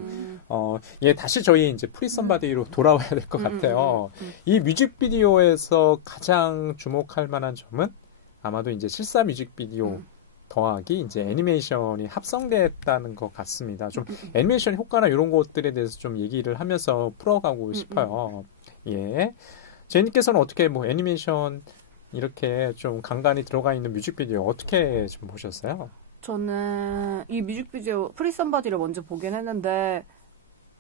다시 저희 이제 프리썸바디로 돌아와야 될 것 같아요. 이 뮤직비디오에서 가장 주목할 만한 점은 아마도 이제 실사 뮤직비디오 더하기 이제 애니메이션이 합성됐다는 것 같습니다. 좀 애니메이션 효과나 이런 것들에 대해서 좀 얘기를 하면서 풀어가고 싶어요. 예. 제니께서는 어떻게 뭐 애니메이션 이렇게 좀 간간히 들어가 있는 뮤직비디오 어떻게 좀 보셨어요? 저는 이 뮤직비디오 프리썸바디를 먼저 보긴 했는데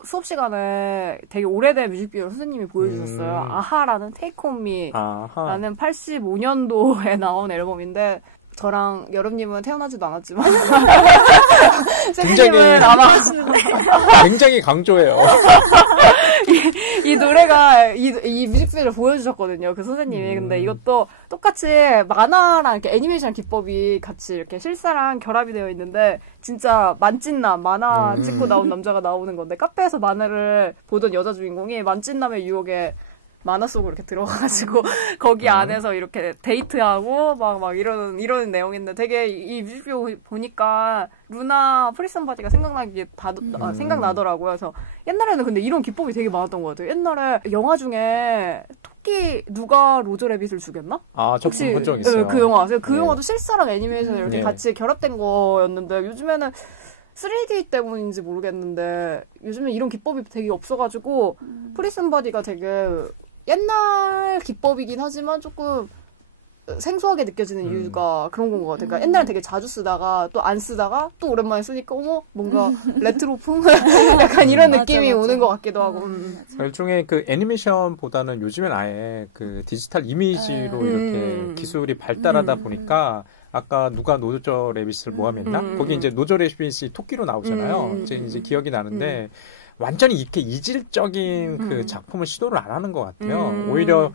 수업 시간에 되게 오래된 뮤직비디오 선생님이 보여주셨어요. 아하라는 Take On Me라는 85년도에 나온 앨범인데 저랑 여름님은 태어나지도 않았지만 굉장히 아마 굉장히 강조해요. 이 노래가 이 뮤직비디오를 보여주셨거든요. 그 선생님이. 근데 이것도 똑같이 만화랑 이렇게 애니메이션 기법이 같이 이렇게 실사랑 결합이 되어 있는데 진짜 만찢남 만화 찍고 나온 남자가 나오는 건데 카페에서 만화를 보던 여자 주인공이 만찢남의 유혹에 만화 속으로 이렇게 들어가가지고 거기 안에서 이렇게 데이트하고 막 이러는 내용인데 되게 이 뮤직비디오 보니까 루나 프리썸 바디가 생각나더라고요. 그래서 옛날에는 근데 이런 기법이 되게 많았던 것 같아요. 옛날에 영화 중에 토끼 누가 로저 래빗을 죽였나? 아, 저 혹시 본 적 있어요. 그 영화 아세요? 그 네. 영화도 실사랑 애니메이션이 이렇게 네. 같이 결합된 거였는데 요즘에는 3D 때문인지 모르겠는데 요즘에 이런 기법이 되게 없어가지고 프리썸 바디가 되게 옛날 기법이긴 하지만 조금 생소하게 느껴지는 이유가 그런 건 것 같아요. 그러니까 옛날에 되게 자주 쓰다가 또 안 쓰다가 또 오랜만에 쓰니까 어머 뭔가 레트로풍 약간 이런 느낌이 맞아. 오는 것 같기도 하고. 일종의 그 애니메이션보다는 요즘엔 아예 그 디지털 이미지로 이렇게 기술이 발달하다 보니까 아까 누가 노저 래빗을 모함했나? 거기 이제 노저 래빗이 토끼로 나오잖아요. 이제 기억이 나는데 완전히 이렇게 이질적인 그 작품을 시도를 안 하는 것 같아요. 오히려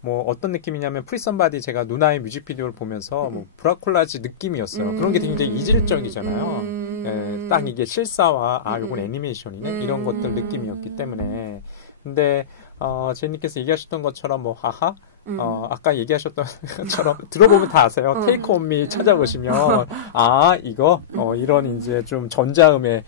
뭐 어떤 느낌이냐면 프리썸 바디 제가 누나의 뮤직비디오를 보면서 뭐 브라콜라지 느낌이었어요. 그런 게 굉장히 이질적이잖아요. 예, 딱 이게 실사와 이건 애니메이션이네 이런 것들 느낌이었기 때문에. 근데 제니께서 얘기하셨던 것처럼 뭐 하하 아까 얘기하셨던 것처럼 들어보면 다 아세요. 테이크 온 미 찾아보시면 이거 이런 이제 좀 전자음의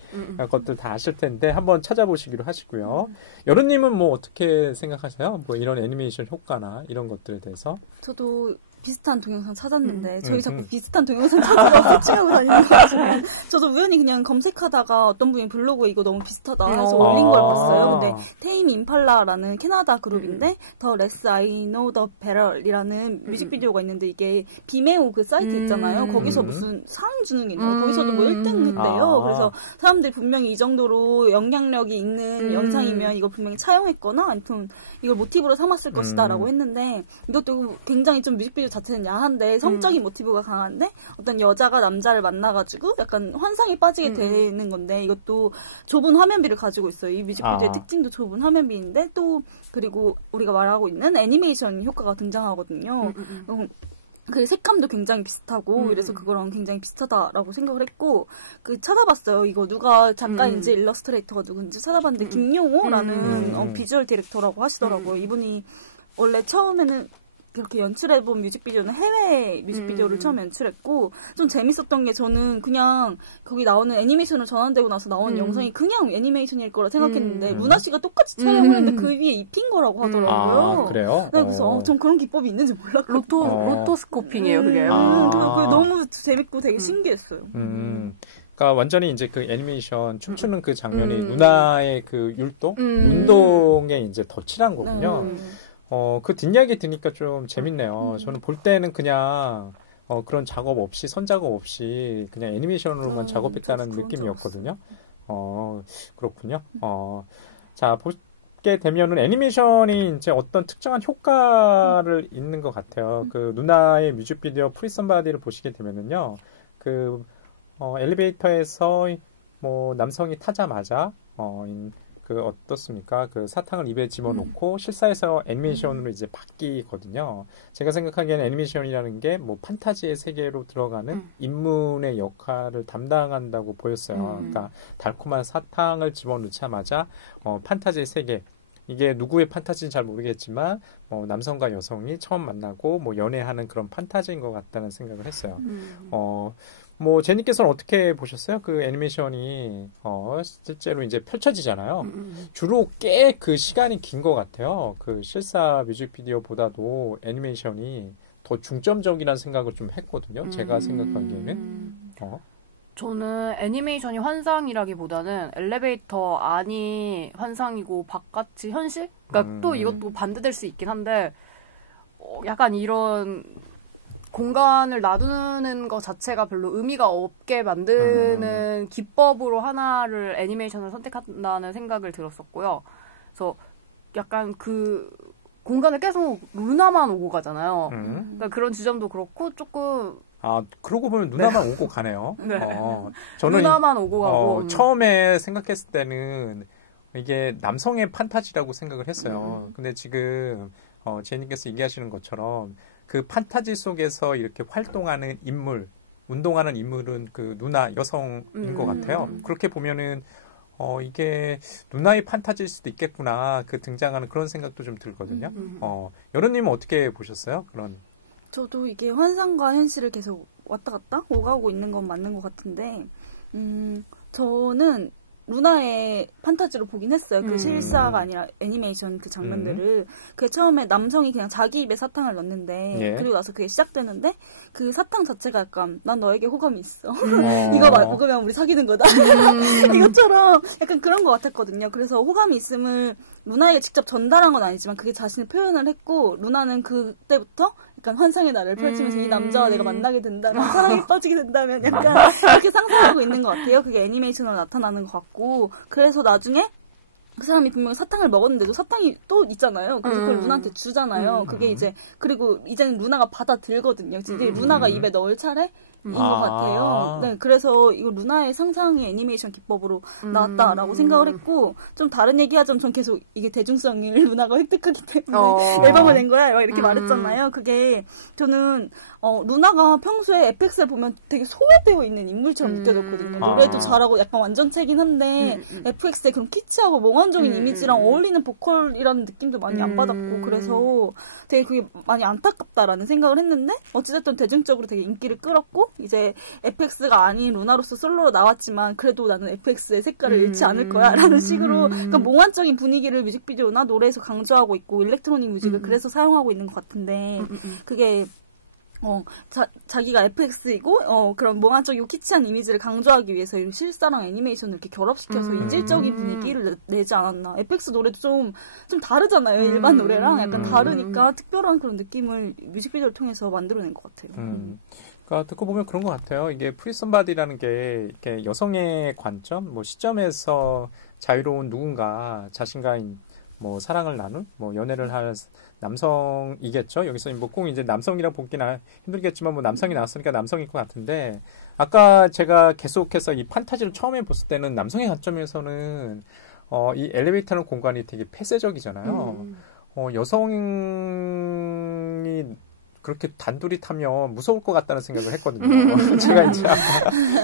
것들 다 아실 텐데 한번 찾아보시기로 하시고요. 여름님은 뭐 어떻게 생각하세요? 뭐 이런 애니메이션 효과나 이런 것들에 대해서? 저도 비슷한 동영상 찾았는데 저희 자꾸 비슷한 동영상 찾아서 설치하고 다니는 거 같아요. 저도 우연히 그냥 검색하다가 어떤 분이 블로그에 이거 너무 비슷하다 해서 올린 걸 봤어요. 근데 테임 임팔라라는 캐나다 그룹인데 더 레스 아이 노 더 베럴이라는 뮤직비디오가 있는데 이게 비메오 그 사이트 있잖아요. 거기서 무슨 상 주는 게 있나요? 거기서도 뭐 1등 했대요. 그래서 사람들이 분명히 이 정도로 영향력이 있는 영상이면 이거 분명히 차용했거나 아무튼 이걸 모티브로 삼았을 것이다 라고 했는데 이것도 굉장히 좀 뮤직비디오 자체는 야한데 성적인 모티브가 강한데 어떤 여자가 남자를 만나가지고 약간 환상에 빠지게 되는 건데 이것도 좁은 화면비를 가지고 있어요. 이 뮤직비디오의 특징도 좁은 화면비인데 또 그리고 우리가 말하고 있는 애니메이션 효과가 등장하거든요. 그 색감도 굉장히 비슷하고 이래서 그거랑 굉장히 비슷하다라고 생각을 했고 그 찾아봤어요. 이거 누가 작가인지 일러스트레이터가 누군지 찾아봤는데 김용호라는 비주얼 디렉터라고 하시더라고요. 이분이 원래 처음에는 그렇게 연출해본 뮤직비디오는 해외 뮤직비디오를 처음 연출했고 좀 재밌었던 게 저는 그냥 거기 나오는 애니메이션을 전환되고 나서 나온 영상이 그냥 애니메이션일 거라 생각했는데 루나 씨가 똑같이 촬영했는데 그 위에 입힌 거라고 하더라고요. 그래요? 그래서 전 그런 기법이 있는지 몰랐거든요. 로토스코핑이에요, 그게. 그게 너무 재밌고 되게 신기했어요. 그러니까 완전히 이제 그 애니메이션 춤추는 그 장면이 누나의 그 율동, 운동에 이제 덧칠한 거군요. 그 뒷이야기 들으니까 좀 재밌네요. 저는 볼 때는 그냥 그런 작업 없이 선작업 없이 그냥 애니메이션으로만 작업했다는 느낌이었거든요. 그렇군요. 자, 보게 되면은 애니메이션이 이제 어떤 특정한 효과를 있는 것 같아요. 그 누나의 뮤직비디오 프리썸 바디를 보시게 되면은요. 그 엘리베이터에서 뭐 남성이 타자마자 그 어떻습니까? 그 사탕을 입에 집어넣고 실사에서 애니메이션으로 이제 바뀌거든요. 제가 생각하기에는 애니메이션이라는 게 뭐 판타지의 세계로 들어가는 인문의 역할을 담당한다고 보였어요. 그러니까 달콤한 사탕을 집어넣자마자 판타지의 세계 이게 누구의 판타지인지 잘 모르겠지만 남성과 여성이 처음 만나고 뭐 연애하는 그런 판타지인 것 같다는 생각을 했어요. 뭐 제니께서는 어떻게 보셨어요? 그 애니메이션이 실제로 이제 펼쳐지잖아요. 주로 꽤 그 시간이 긴 것 같아요. 그 실사 뮤직비디오보다도 애니메이션이 더 중점적이라는 생각을 좀 했거든요. 제가 생각하기에는. 저는 애니메이션이 환상이라기보다는 엘리베이터 안이 환상이고 바깥이 현실? 그러니까 또 이것도 반대될 수 있긴 한데 약간 이런 공간을 놔두는 것 자체가 별로 의미가 없게 만드는 기법으로 하나를 애니메이션을 선택한다는 생각을 들었었고요. 그래서 약간 그 공간을 계속 루나만 오고 가잖아요. 그러니까 그런 지점도 그렇고 조금 그러고 보면 누나만 오고 가네요. 네. 저는 누나만 오고 가고 처음에 생각했을 때는 이게 남성의 판타지라고 생각을 했어요. 근데 지금 제니께서 얘기하시는 것처럼 그 판타지 속에서 이렇게 활동하는 인물, 운동하는 인물은 그 누나 여성인 것 같아요. 그렇게 보면은 이게 누나의 판타지일 수도 있겠구나. 그 등장하는 그런 생각도 좀 들거든요. 여론님은 어떻게 보셨어요? 그런. 저도 이게 환상과 현실을 계속 왔다 갔다 오가고 있는 건 맞는 것 같은데, 저는 루나의 판타지로 보긴 했어요. 그 실사가 아니라 애니메이션 그 장면들을. 그게 처음에 남성이 그냥 자기 입에 사탕을 넣는데, 예. 그리고 나서 그게 시작되는데, 그 사탕 자체가 약간, 난 너에게 호감이 있어. 이거 먹으면 우리 사귀는 거다. 이것처럼 약간 그런 것 같았거든요. 그래서 호감이 있음을 루나에게 직접 전달한 건 아니지만, 그게 자신을 표현을 했고, 루나는 그때부터 약간 환상의 나를 펼치면서 이 남자와 내가 만나게 된다면, 사랑에 빠지게 된다면 약간 그렇게 상상하고 있는 것 같아요. 그게 애니메이션으로 나타나는 것 같고, 그래서 나중에 그 사람이 분명히 사탕을 먹었는데도 사탕이 또 있잖아요. 그래서 그걸 루나한테 주잖아요. 그게 이제, 그리고 이제는 루나가 받아들거든요. 이제 루나가 입에 넣을 차례인 것 같아요. 네, 그래서 이거 루나의 상상의 애니메이션 기법으로 나왔다라고 생각을 했고, 좀 다른 얘기하자면 전 계속 이게 대중성을 루나가 획득하기 때문에 앨범을 낸 거야 이렇게 말했잖아요. 그게 저는 루나가 평소에 FX를 보면 되게 소외되어 있는 인물처럼 느껴졌거든요. 노래도 잘하고 약간 완전체긴 한데 FX의 그런 키치하고 몽환적인 이미지랑 어울리는 보컬이라는 느낌도 많이 안 받았고, 그래서 되게 그게 많이 안타깝다라는 생각을 했는데, 어찌됐든 대중적으로 되게 인기를 끌었고, 이제 FX가 아닌 루나로서 솔로로 나왔지만 그래도 나는 FX의 색깔을 잃지 않을 거야 라는 식으로 그러니까 몽환적인 분위기를 뮤직비디오나 노래에서 강조하고 있고, 일렉트로닉 뮤직을 그래서 사용하고 있는 것 같은데, 그게 자기가 FX이고, 그런 몽환적이고 키치한 이미지를 강조하기 위해서 실사랑 애니메이션을 이렇게 결합시켜서 이질적인 분위기를 내지 않았나. FX 노래도 좀 다르잖아요. 일반 노래랑 약간 다르니까 특별한 그런 느낌을 뮤직비디오를 통해서 만들어낸 것 같아요. 그러니까 듣고 보면 그런 것 같아요. 이게 프리썸바디라는 게 이렇게 여성의 관점, 뭐 시점에서 자유로운 누군가 자신과 뭐 사랑을 나눈, 뭐 연애를 할 남성이겠죠. 여기서 뭐 꼭 이제 남성이라 보기는 힘들겠지만 뭐 남성이 나왔으니까 남성일 것 같은데, 아까 제가 계속해서 이 판타지를 처음에 봤을 때는 남성의 관점에서는 이 엘리베이터는 공간이 되게 폐쇄적이잖아요. 여성이 그렇게 단둘이 타면 무서울 것 같다는 생각을 했거든요. 제가 이제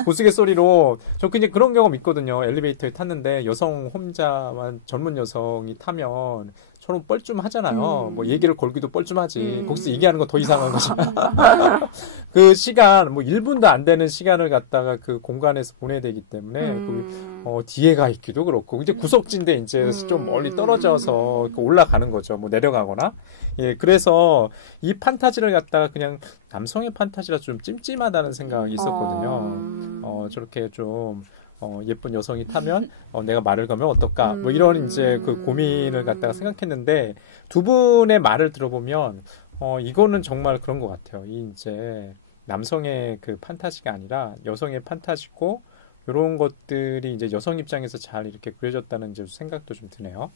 우스갯소리로 저 굉장히 그런 경험 있거든요. 엘리베이터에 탔는데 여성 혼자만 젊은 여성이 타면 서로 뻘쭘하잖아요. 뭐 얘기를 걸기도 뻘쭘하지. 거기서 얘기하는 건 더 이상한 거죠. 그 시간, 뭐 1분도 안 되는 시간을 갖다가 그 공간에서 보내야 되기 때문에 뒤에 가 있기도 그렇고, 이제 구석진데 이제 좀 멀리 떨어져서 올라가는 거죠. 뭐 내려가거나. 예, 그래서 이 판타지를 갖다가 그냥 남성의 판타지라 좀 찜찜하다는 생각이 있었거든요. 저렇게 좀 예쁜 여성이 타면 내가 말을 걸면 어떨까, 뭐 이런 이제 그 고민을 갖다가 생각했는데, 두 분의 말을 들어보면 이거는 정말 그런 것 같아요. 이 이제 남성의 그 판타지가 아니라 여성의 판타지고, 이런 것들이 이제 여성 입장에서 잘 이렇게 그려졌다는 이제 생각도 좀 드네요.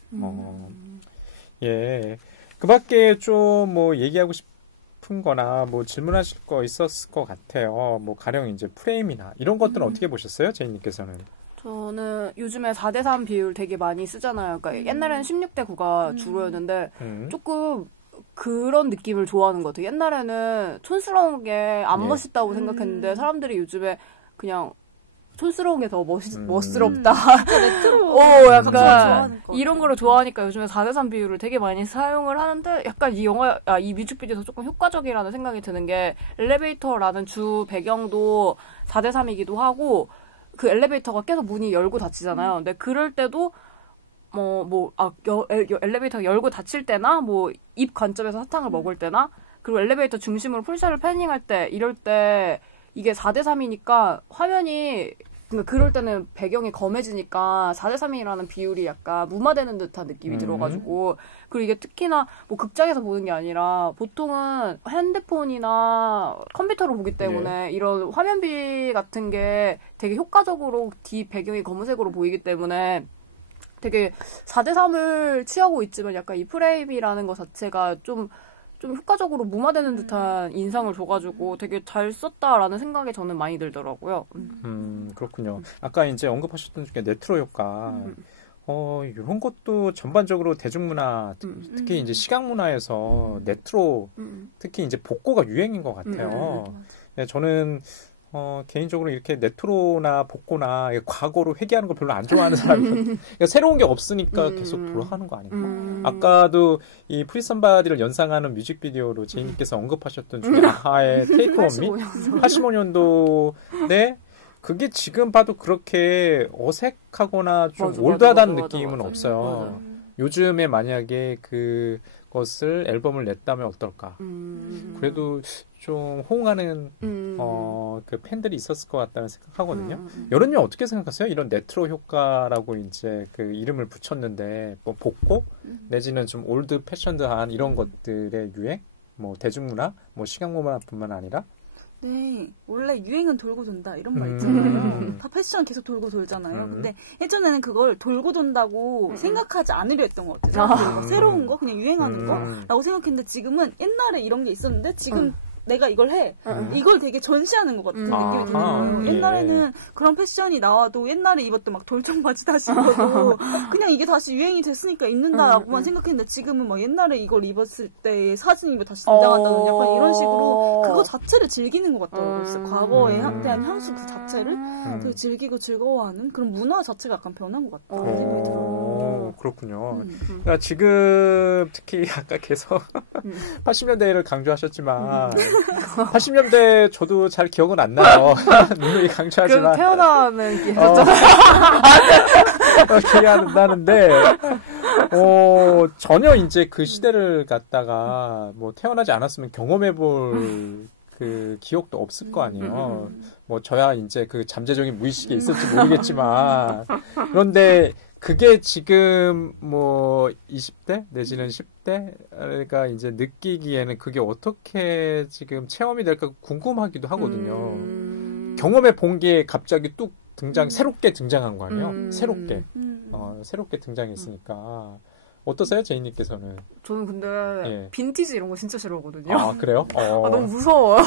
예. 그 밖에 좀 뭐 얘기하고 싶은 거나 뭐 질문하실 거 있었을 것 같아요. 뭐 가령 이제 프레임이나 이런 것들은 어떻게 보셨어요? 제이님께서는? 저는 요즘에 4대3 비율 되게 많이 쓰잖아요. 그러니까 옛날에는 16대9가 주로였는데 조금 그런 느낌을 좋아하는 것 같아요. 옛날에는 촌스러운 게 안 멋있다고 생각했는데 사람들이 요즘에 그냥 촌스러운 게 더 멋스럽다. 레트로. 약간 이런 거를 좋아하니까 요즘에 4대3 비율을 되게 많이 사용을 하는데, 약간 이 뮤직비디오에서 조금 효과적이라는 생각이 드는 게, 엘리베이터라는 주 배경도 4대3이기도 하고, 그 엘리베이터가 계속 문이 열고 닫히잖아요. 근데 그럴 때도 엘리베이터가 열고 닫힐 때나, 뭐 입 관점에서 사탕을 먹을 때나, 그리고 엘리베이터 중심으로 풀샷을 패닝할 때, 이럴 때 이게 4대3이니까 화면이, 그러니까 그럴 때는 배경이 검해지니까 4대3이라는 비율이 약간 무마되는 듯한 느낌이 들어가지고, 그리고 이게 특히나 뭐 극장에서 보는 게 아니라 보통은 핸드폰이나 컴퓨터로 보기 때문에 이런 화면비 같은 게 되게 효과적으로 뒤 배경이 검은색으로 보이기 때문에 되게 4대3을 취하고 있지만, 약간 이 프레임이라는 것 자체가 좀 효과적으로 무마되는 듯한 인상을 줘가지고 되게 잘 썼다라는 생각이 저는 많이 들더라고요. 그렇군요. 아까 이제 언급하셨던 중에 네트로 효과, 이런 것도 전반적으로 대중문화, 특히 이제 시각문화에서 네트로, 특히 이제 복고가 유행인 것 같아요. 네, 저는 개인적으로 이렇게 레트로나 복고나 과거로 회귀하는 걸 별로 안 좋아하는 사람이거든요. 그러니까 새로운 게 없으니까 계속 돌아가는 거 아닌가. 아까도 이 프리 썸바디를 연상하는 뮤직비디오로 제이님께서 언급하셨던 중에 아하의 테이크 온 미 85년도에 그게 지금 봐도 그렇게 어색하거나 좀 올드하다는 느낌은 없어요. 요즘에 만약에 그것을 앨범을 냈다면 어떨까. 그래도 좀 호응하는 그 팬들이 있었을 것 같다는 생각하거든요. 여론님 어떻게 생각하세요? 이런 레트로 효과라고 이제 그 이름을 붙였는데 뭐 복고 내지는 좀 올드 패션드한 이런 것들의 유행, 뭐 대중문화, 뭐 식약문화뿐만 아니라 네, 원래 유행은 돌고 돈다 이런 말 있잖아요. 다 패션 계속 돌고 돌잖아요. 근데 예전에는 그걸 돌고 돈다고 생각하지 않으려 했던 것 같아요. 새로운 거, 그냥 유행하는 거라고 생각했는데 지금은 옛날에 이런 게 있었는데 지금 내가 이걸 해. 이걸 되게 전시하는 것 같은 느낌이 드는 거예요. 옛날에는 그런 패션이 나와도 옛날에 입었던 막 돌청 바지 다시 입어도 그냥 이게 다시 유행이 됐으니까 입는다라고만 생각했는데 지금은 막 옛날에 이걸 입었을 때 사진이 다시 등장한다는 약간 이런 식으로 그거 자체를 즐기는 것 같더라고요. 그래서 과거에 대한 향수 그 자체를 되게 즐기고 즐거워하는 그런 문화 자체가 약간 변한 것 같다는 생각이 들어요. 그렇군요. 그러니까 지금 특히 아까 계속 80년대를 강조하셨지만 80년대 저도 잘 기억은 안 나요. 누누이 강조하지만. 태어나는 게 있었잖아요. 기억이 안 나는데, 전혀 이제 그 시대를 갖다가 뭐 태어나지 않았으면 경험해볼 그 기억도 없을 거 아니에요. 뭐 저야 이제 그 잠재적인 무의식에 있을지 모르겠지만. 그런데 그게 지금 뭐 20대 내지는 10대가 이제 느끼기에는 그게 어떻게 지금 체험이 될까 궁금하기도 하거든요. 경험해 본 게 갑자기 뚝 새롭게 등장한 거 아니에요? 새롭게 등장했으니까. 어떠세요, 제이님께서는? 저는 근데 빈티지 이런 거 진짜 싫어하거든요. 아, 그래요? 너무 무서워요.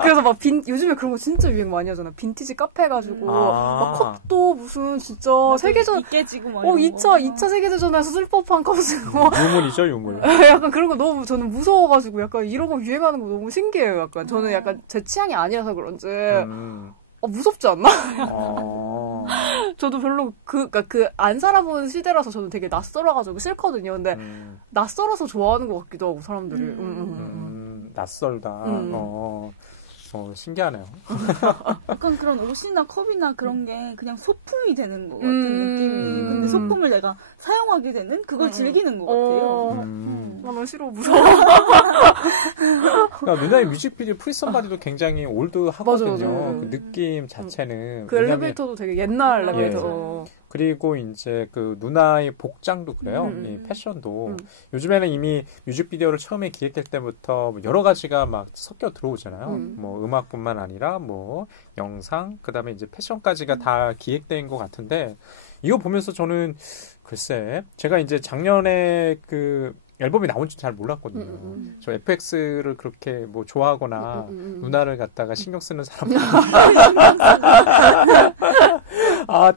그래서 막 요즘에 그런 거 진짜 유행 많이 하잖아. 빈티지 카페 가지고 막 컵도 무슨 진짜 세계전 깨지고 막 2차 세계대전에서 쓸 법한 컵 쓰고 유물이죠, 유물. 약간 그런 거 너무 저는 무서워가지고 약간 이런 거 유행하는 거 너무 신기해요. 약간 저는 약간 제 취향이 아니라서 그런지 무섭지 않나? 저도 별로 안 살아본 시대라서 저는 되게 낯설어가지고 싫거든요. 근데 낯설어서 좋아하는 것 같기도 하고 사람들이. 낯설다. 신기하네요. 약간 그런 옷이나 컵이나 그런 게 그냥 소품이 되는 것 같은 느낌이. 근데 소품을 내가 사용하게 되는 그걸 즐기는 것 같아요. 너무 싫어, 무서워. 그러니까 누나의 뮤직비디오 프리썸바디도 굉장히 올드하거든요. 맞아. 그 느낌 자체는. 그 엘리베이터도 되게 옛날 엘리베이터. 그리고 이제 그 누나의 복장도 그래요. 이 패션도. 요즘에는 이미 뮤직비디오를 처음에 기획될 때부터 여러 가지가 막 섞여 들어오잖아요. 뭐 음악뿐만 아니라 뭐 영상, 그 다음에 이제 패션까지가 다 기획된 것 같은데 이거 보면서 저는 글쎄 제가 이제 작년에 그 앨범이 나온 줄 잘 몰랐거든요. 저 FX를 그렇게 뭐 좋아하거나 누나를 갖다가 신경 쓰는 사람도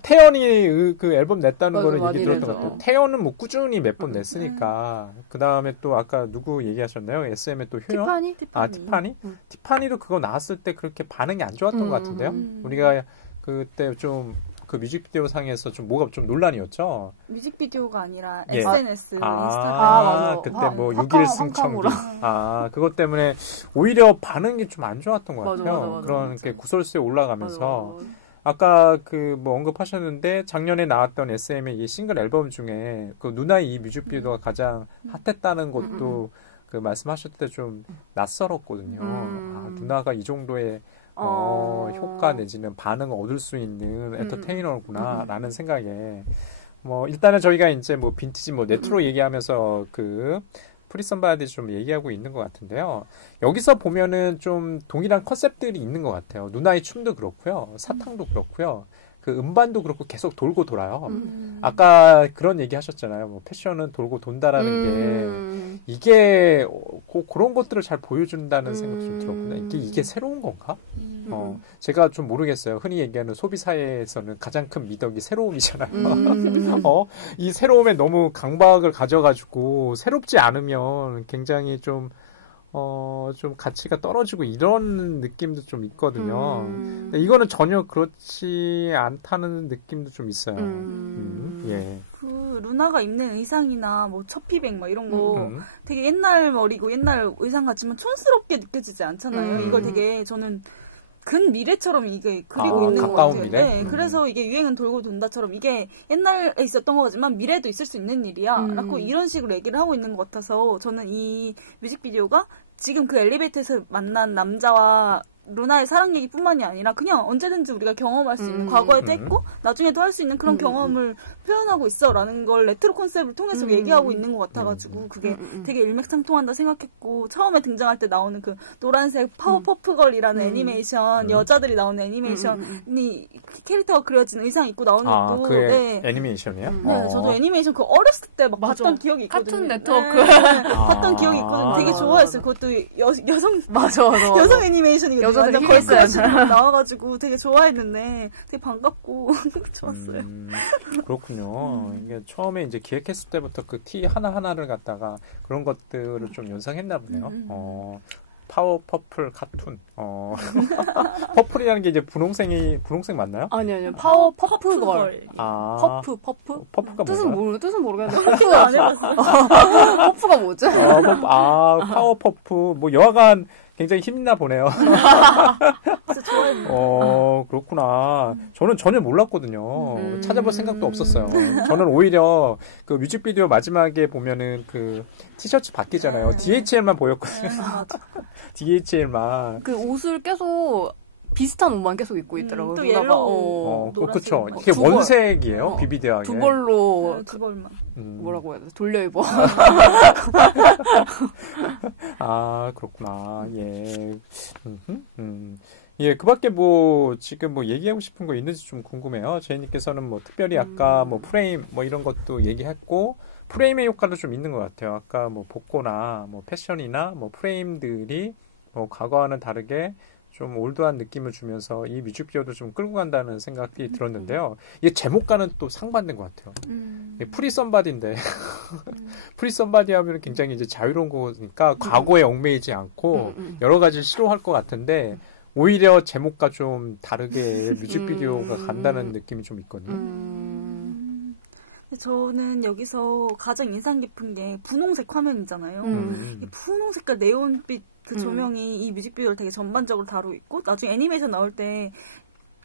태연이 그 앨범 냈다는 거는 얘기 들었던 것 같아요. 태연은 뭐 꾸준히 몇 번 냈으니까. 그 다음에 또 아까 누구 얘기하셨나요? SM의 또 효연? 티파니? 티파니도 그거 나왔을 때 그렇게 반응이 안 좋았던 것 같은데요. 우리가 그때 좀 그 뮤직비디오 상에서 좀 뭐가 좀 논란이었죠. 뮤직비디오가 아니라 SNS, 인스타그램. 맞아. 그때 뭐 6일 승천기. 그것 때문에 오히려 반응이 좀 안 좋았던 것 같아요. 맞아. 그런 게 구설수에 올라가면서. 아까 그 뭐 언급하셨는데 작년에 나왔던 SM의 이 싱글 앨범 중에 그 누나의 이 뮤직비디오가 가장 핫했다는 것도 그 말씀하셨을 때 좀 낯설었거든요. 누나가 이 정도의 효과 내지는 반응을 얻을 수 있는 엔터테이너구나라는 생각에 뭐 일단은 저희가 이제 뭐 빈티지 뭐 레트로 얘기하면서 그 프리썸바디 좀 얘기하고 있는 것 같은데요. 여기서 보면은 좀 동일한 컨셉들이 있는 것 같아요. 누나의 춤도 그렇고요, 사탕도 그렇고요. 그 음반도 그렇고 계속 돌고 돌아요. 아까 그런 얘기 하셨잖아요. 뭐 패션은 돌고 돈다라는 게 이게 그런 것들을 잘 보여준다는 생각이 좀 들었거든요. 이게 새로운 건가? 제가 좀 모르겠어요. 흔히 얘기하는 소비 사회에서는 가장 큰 미덕이 새로움이잖아요. 이 새로움에 너무 강박을 가져가지고 새롭지 않으면 굉장히 좀 좀 가치가 떨어지고 이런 느낌도 좀 있거든요. 근데 이거는 전혀 그렇지 않다는 느낌도 좀 있어요. 예. 그 루나가 입는 의상이나 뭐 처피백 막 이런 거 되게 옛날 머리고 옛날 의상 같지만 촌스럽게 느껴지지 않잖아요. 이걸 되게 저는 근 미래처럼 이게 그리고 있는 것 같아요. 미래? 네, 그래서 이게 유행은 돌고 돈다처럼 이게 옛날에 있었던 거지만 미래도 있을 수 있는 일이야. 라고 이런 식으로 얘기를 하고 있는 것 같아서 저는 이 뮤직비디오가 지금 그 엘리베이터에서 만난 남자와 루나의 사랑 얘기뿐만이 아니라 그냥 언제든지 우리가 경험할 수 있는 과거에도 했고 나중에도 할 수 있는 그런 경험을 표현하고 있어라는 걸 레트로 컨셉을 통해서 얘기하고 있는 것 같아가지고 그게 되게 일맥상통한다 생각했고 처음에 등장할 때 나오는 그 노란색 파워퍼프걸이라는 애니메이션 여자들이 나오는 애니메이션이 캐릭터가 그려진 의상 입고 나오는 것도 그게 네. 애니메이션이에요? 네, 저도 애니메이션 그 어렸을 때 막 맞아. 봤던 기억이 있거든요. 카툰 네트워크. 네, 봤던 기억이 있거든요. 되게 좋아했어요. 그것도 여성 맞아. 여성 애니메이션이거든요. 여자들의 완전 힐스. 나와가지고 되게 좋아했는데 되게 반갑고 좋았어요. 그렇군요. 이게 처음에 이제 기획했을 때부터 그 티 하나하나를 갖다가 그런 것들을 좀 연상했나 보네요. 파워 퍼플 카툰. 퍼플이라는 게 이제 분홍색 맞나요? 아니요. 파워 퍼프걸. 아. 퍼프가 뭐야? 뜻은 모르겠는데. 퍼프가 퍼프가 뭐지? 파워 퍼프. 뭐 여하간 굉장히 힘나 보네요. 진짜 좋아했는데. 그렇구나. 저는 전혀 몰랐거든요. 찾아볼 생각도 없었어요. 저는 오히려 그 뮤직비디오 마지막에 보면은 그 티셔츠 바뀌잖아요. DHL만 보였거든요. DHL만. 그 옷을 계속 비슷한 옷만 계속 입고 있더라고요. 또 누나가. 옐로우. 그렇죠. 이게 원색이에요. 비비드하게. 두 벌로 두 벌만. 뭐라고 해야 돼? 돌려 입어. 그렇구나. 예. 예, 그 밖에 뭐, 지금 뭐 얘기하고 싶은 거 있는지 좀 궁금해요. 제이님께서는 뭐 특별히 아까 뭐 프레임 뭐 이런 것도 얘기했고, 프레임의 효과도 좀 있는 것 같아요. 아까 뭐 복고나 뭐 패션이나 뭐 프레임들이 뭐 과거와는 다르게 좀 올드한 느낌을 주면서 이 뮤직비디오도 좀 끌고 간다는 생각이 들었는데요. 이게 제목과는 또 상반된 것 같아요. 프리 썸바디인데 프리 썸바디 하면 굉장히 이제 자유로운 거니까 과거에 얽매이지 않고 여러 가지를 시도할 것 같은데 오히려 제목과 좀 다르게 뮤직비디오가 간다는 느낌이 좀 있거든요. 저는 여기서 가장 인상 깊은 게 분홍색 화면이잖아요. 이 분홍 색깔 네온빛 그 조명이 이 뮤직비디오를 되게 전반적으로 다루고 있고 나중에 애니메이션 나올 때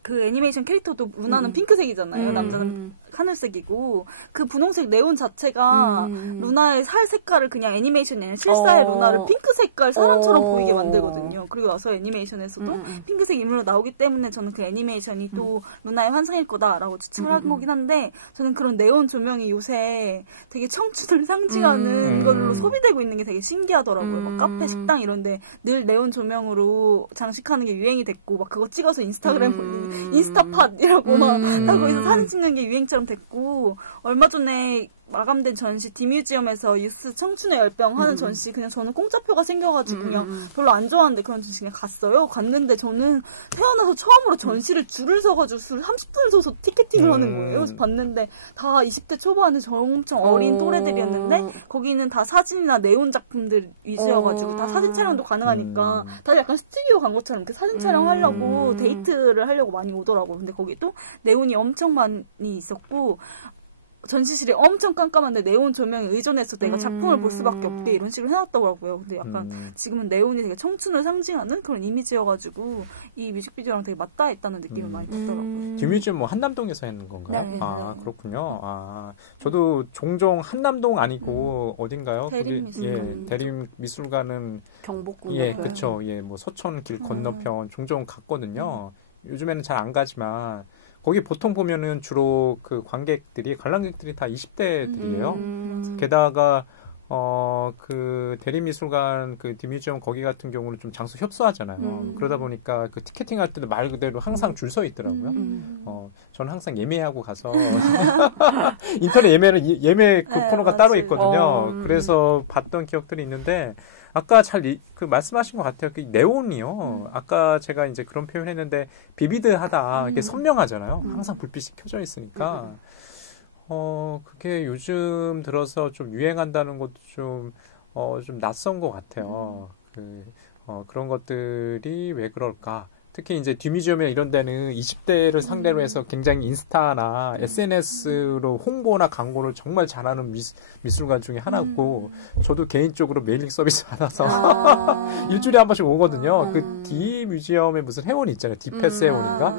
그 애니메이션 캐릭터도 루나는 핑크색이잖아요. 남자는 하늘색이고 그 분홍색 네온 자체가 루나의 살 색깔을 그냥 애니메이션이 아니라 실사의 루나를 핑크 색깔 사람처럼 보이게 만들거든요. 그리고 나서 애니메이션에서도 핑크색 인물로 나오기 때문에 저는 그 애니메이션이 또 루나의 환상일 거다라고 추측을 한 거긴 한데 저는 그런 네온 조명이 요새 되게 청춘을 상징하는 걸로 소비되고 있는 게 되게 신기하더라고요. 막 카페, 식당 이런데 늘 네온 조명으로 장식하는 게 유행이 됐고 막 그거 찍어서 인스타그램 올리는 인스타팟이라고 막 거기서 사진 찍는 게 유행처럼 됐고 얼마 전에 마감된 전시 디뮤지엄에서 유스 청춘의 열병 하는 전시 그냥 저는 공짜표가 생겨가지고 그냥 별로 안 좋아하는데 그런 전시 그냥 갔어요. 갔는데 저는 태어나서 처음으로 전시를 줄을 서가지고 30분을 서서 티켓팅을 하는 거예요. 그래서 봤는데 다 20대 초반에 엄청 어린 또래들이었는데 거기는 다 사진이나 네온 작품들 위주여가지고 다 사진 촬영도 가능하니까 다들 약간 스튜디오 간 것처럼 이렇게 사진 촬영하려고 데이트를 하려고 많이 오더라고요. 근데 거기 또 네온이 엄청 많이 있었고 전시실이 엄청 깜깜한데 네온 조명에 의존해서 내가 작품을 볼 수밖에 없게 이런 식으로 해놨더라고요. 근데 약간 지금은 네온이 되게 청춘을 상징하는 그런 이미지여가지고 이 뮤직비디오랑 되게 맞닿아 있다는 느낌을 많이 받더라고요. 디뮤지엄 뭐 한남동에서 했는 건가요? 네. 그렇군요. 저도 종종 한남동 아니고 어딘가요? 대림미술관. 대림미술관은 경복궁. 예, 그렇죠. 예, 뭐 서촌길 건너편 종종 갔거든요. 요즘에는 잘 안 가지만 거기 보통 보면은 주로 그 관람객들이 다 20대들이에요. 게다가 그 대림미술관 그 디뮤지엄 거기 같은 경우는 좀 장소 협소하잖아요. 그러다 보니까 그 티켓팅 할 때도 말 그대로 항상 줄 서 있더라고요. 저는 항상 예매하고 가서 인터넷 예매 그 코너가 따로 있거든요. 그래서 봤던 기억들이 있는데 아까 그 말씀하신 것 같아요. 그 네온이요. 아까 제가 이제 그런 표현했는데 비비드하다. 이게 선명하잖아요. 항상 불빛이 켜져 있으니까. 그게 요즘 들어서 좀 유행한다는 것도 좀 낯선 것 같아요. 그런 것들이 왜 그럴까? 특히 이제 듀뮤지엄이나 이런 데는 20대를 상대로 해서 굉장히 인스타나 SNS로 홍보나 광고를 정말 잘하는 미술관 중에 하나고, 저도 개인적으로 메일링 서비스 받아서 일주일에 한 번씩 오거든요. 그 듀뮤지엄에 무슨 회원이 있잖아요. 디패스 회원인가?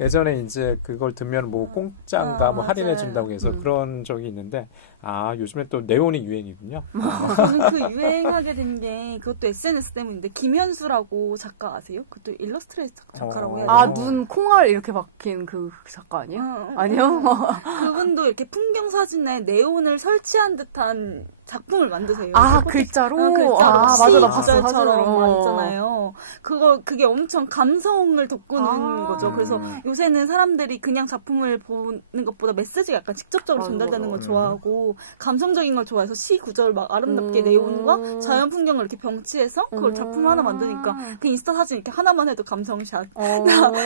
예전에 이제 그걸 들면 뭐 공짜인가 뭐 할인해 준다고 해서 그런 적이 있는데, 요즘에 또 네온이 유행이군요. 저는 그 유행하게 된 게 그것도 SNS 때문인데, 김현수라고 작가 아세요? 그것도 일러스트레이터 작가라고 해야 되나? 눈 콩알 이렇게 박힌 그 작가 아니에요? 아니요? 그분도 이렇게 풍경 사진에 네온을 설치한 듯한 작품을 만드세요. 글자로? 글자로. 맞아, 나 봤어, 사진으로. 있잖아요. 그게 엄청 감성을 돋구는 거죠. 그래서 요새는 사람들이 그냥 작품을 보는 것보다 메시지가 약간 직접적으로 전달되는 걸 좋아하고, 감성적인 걸 좋아해서 시 구절 막 아름답게 네온과 자연 풍경을 이렇게 병치해서 그걸 작품 하나 만드니까, 그 인스타 사진 이렇게 하나만 해도 감성샷,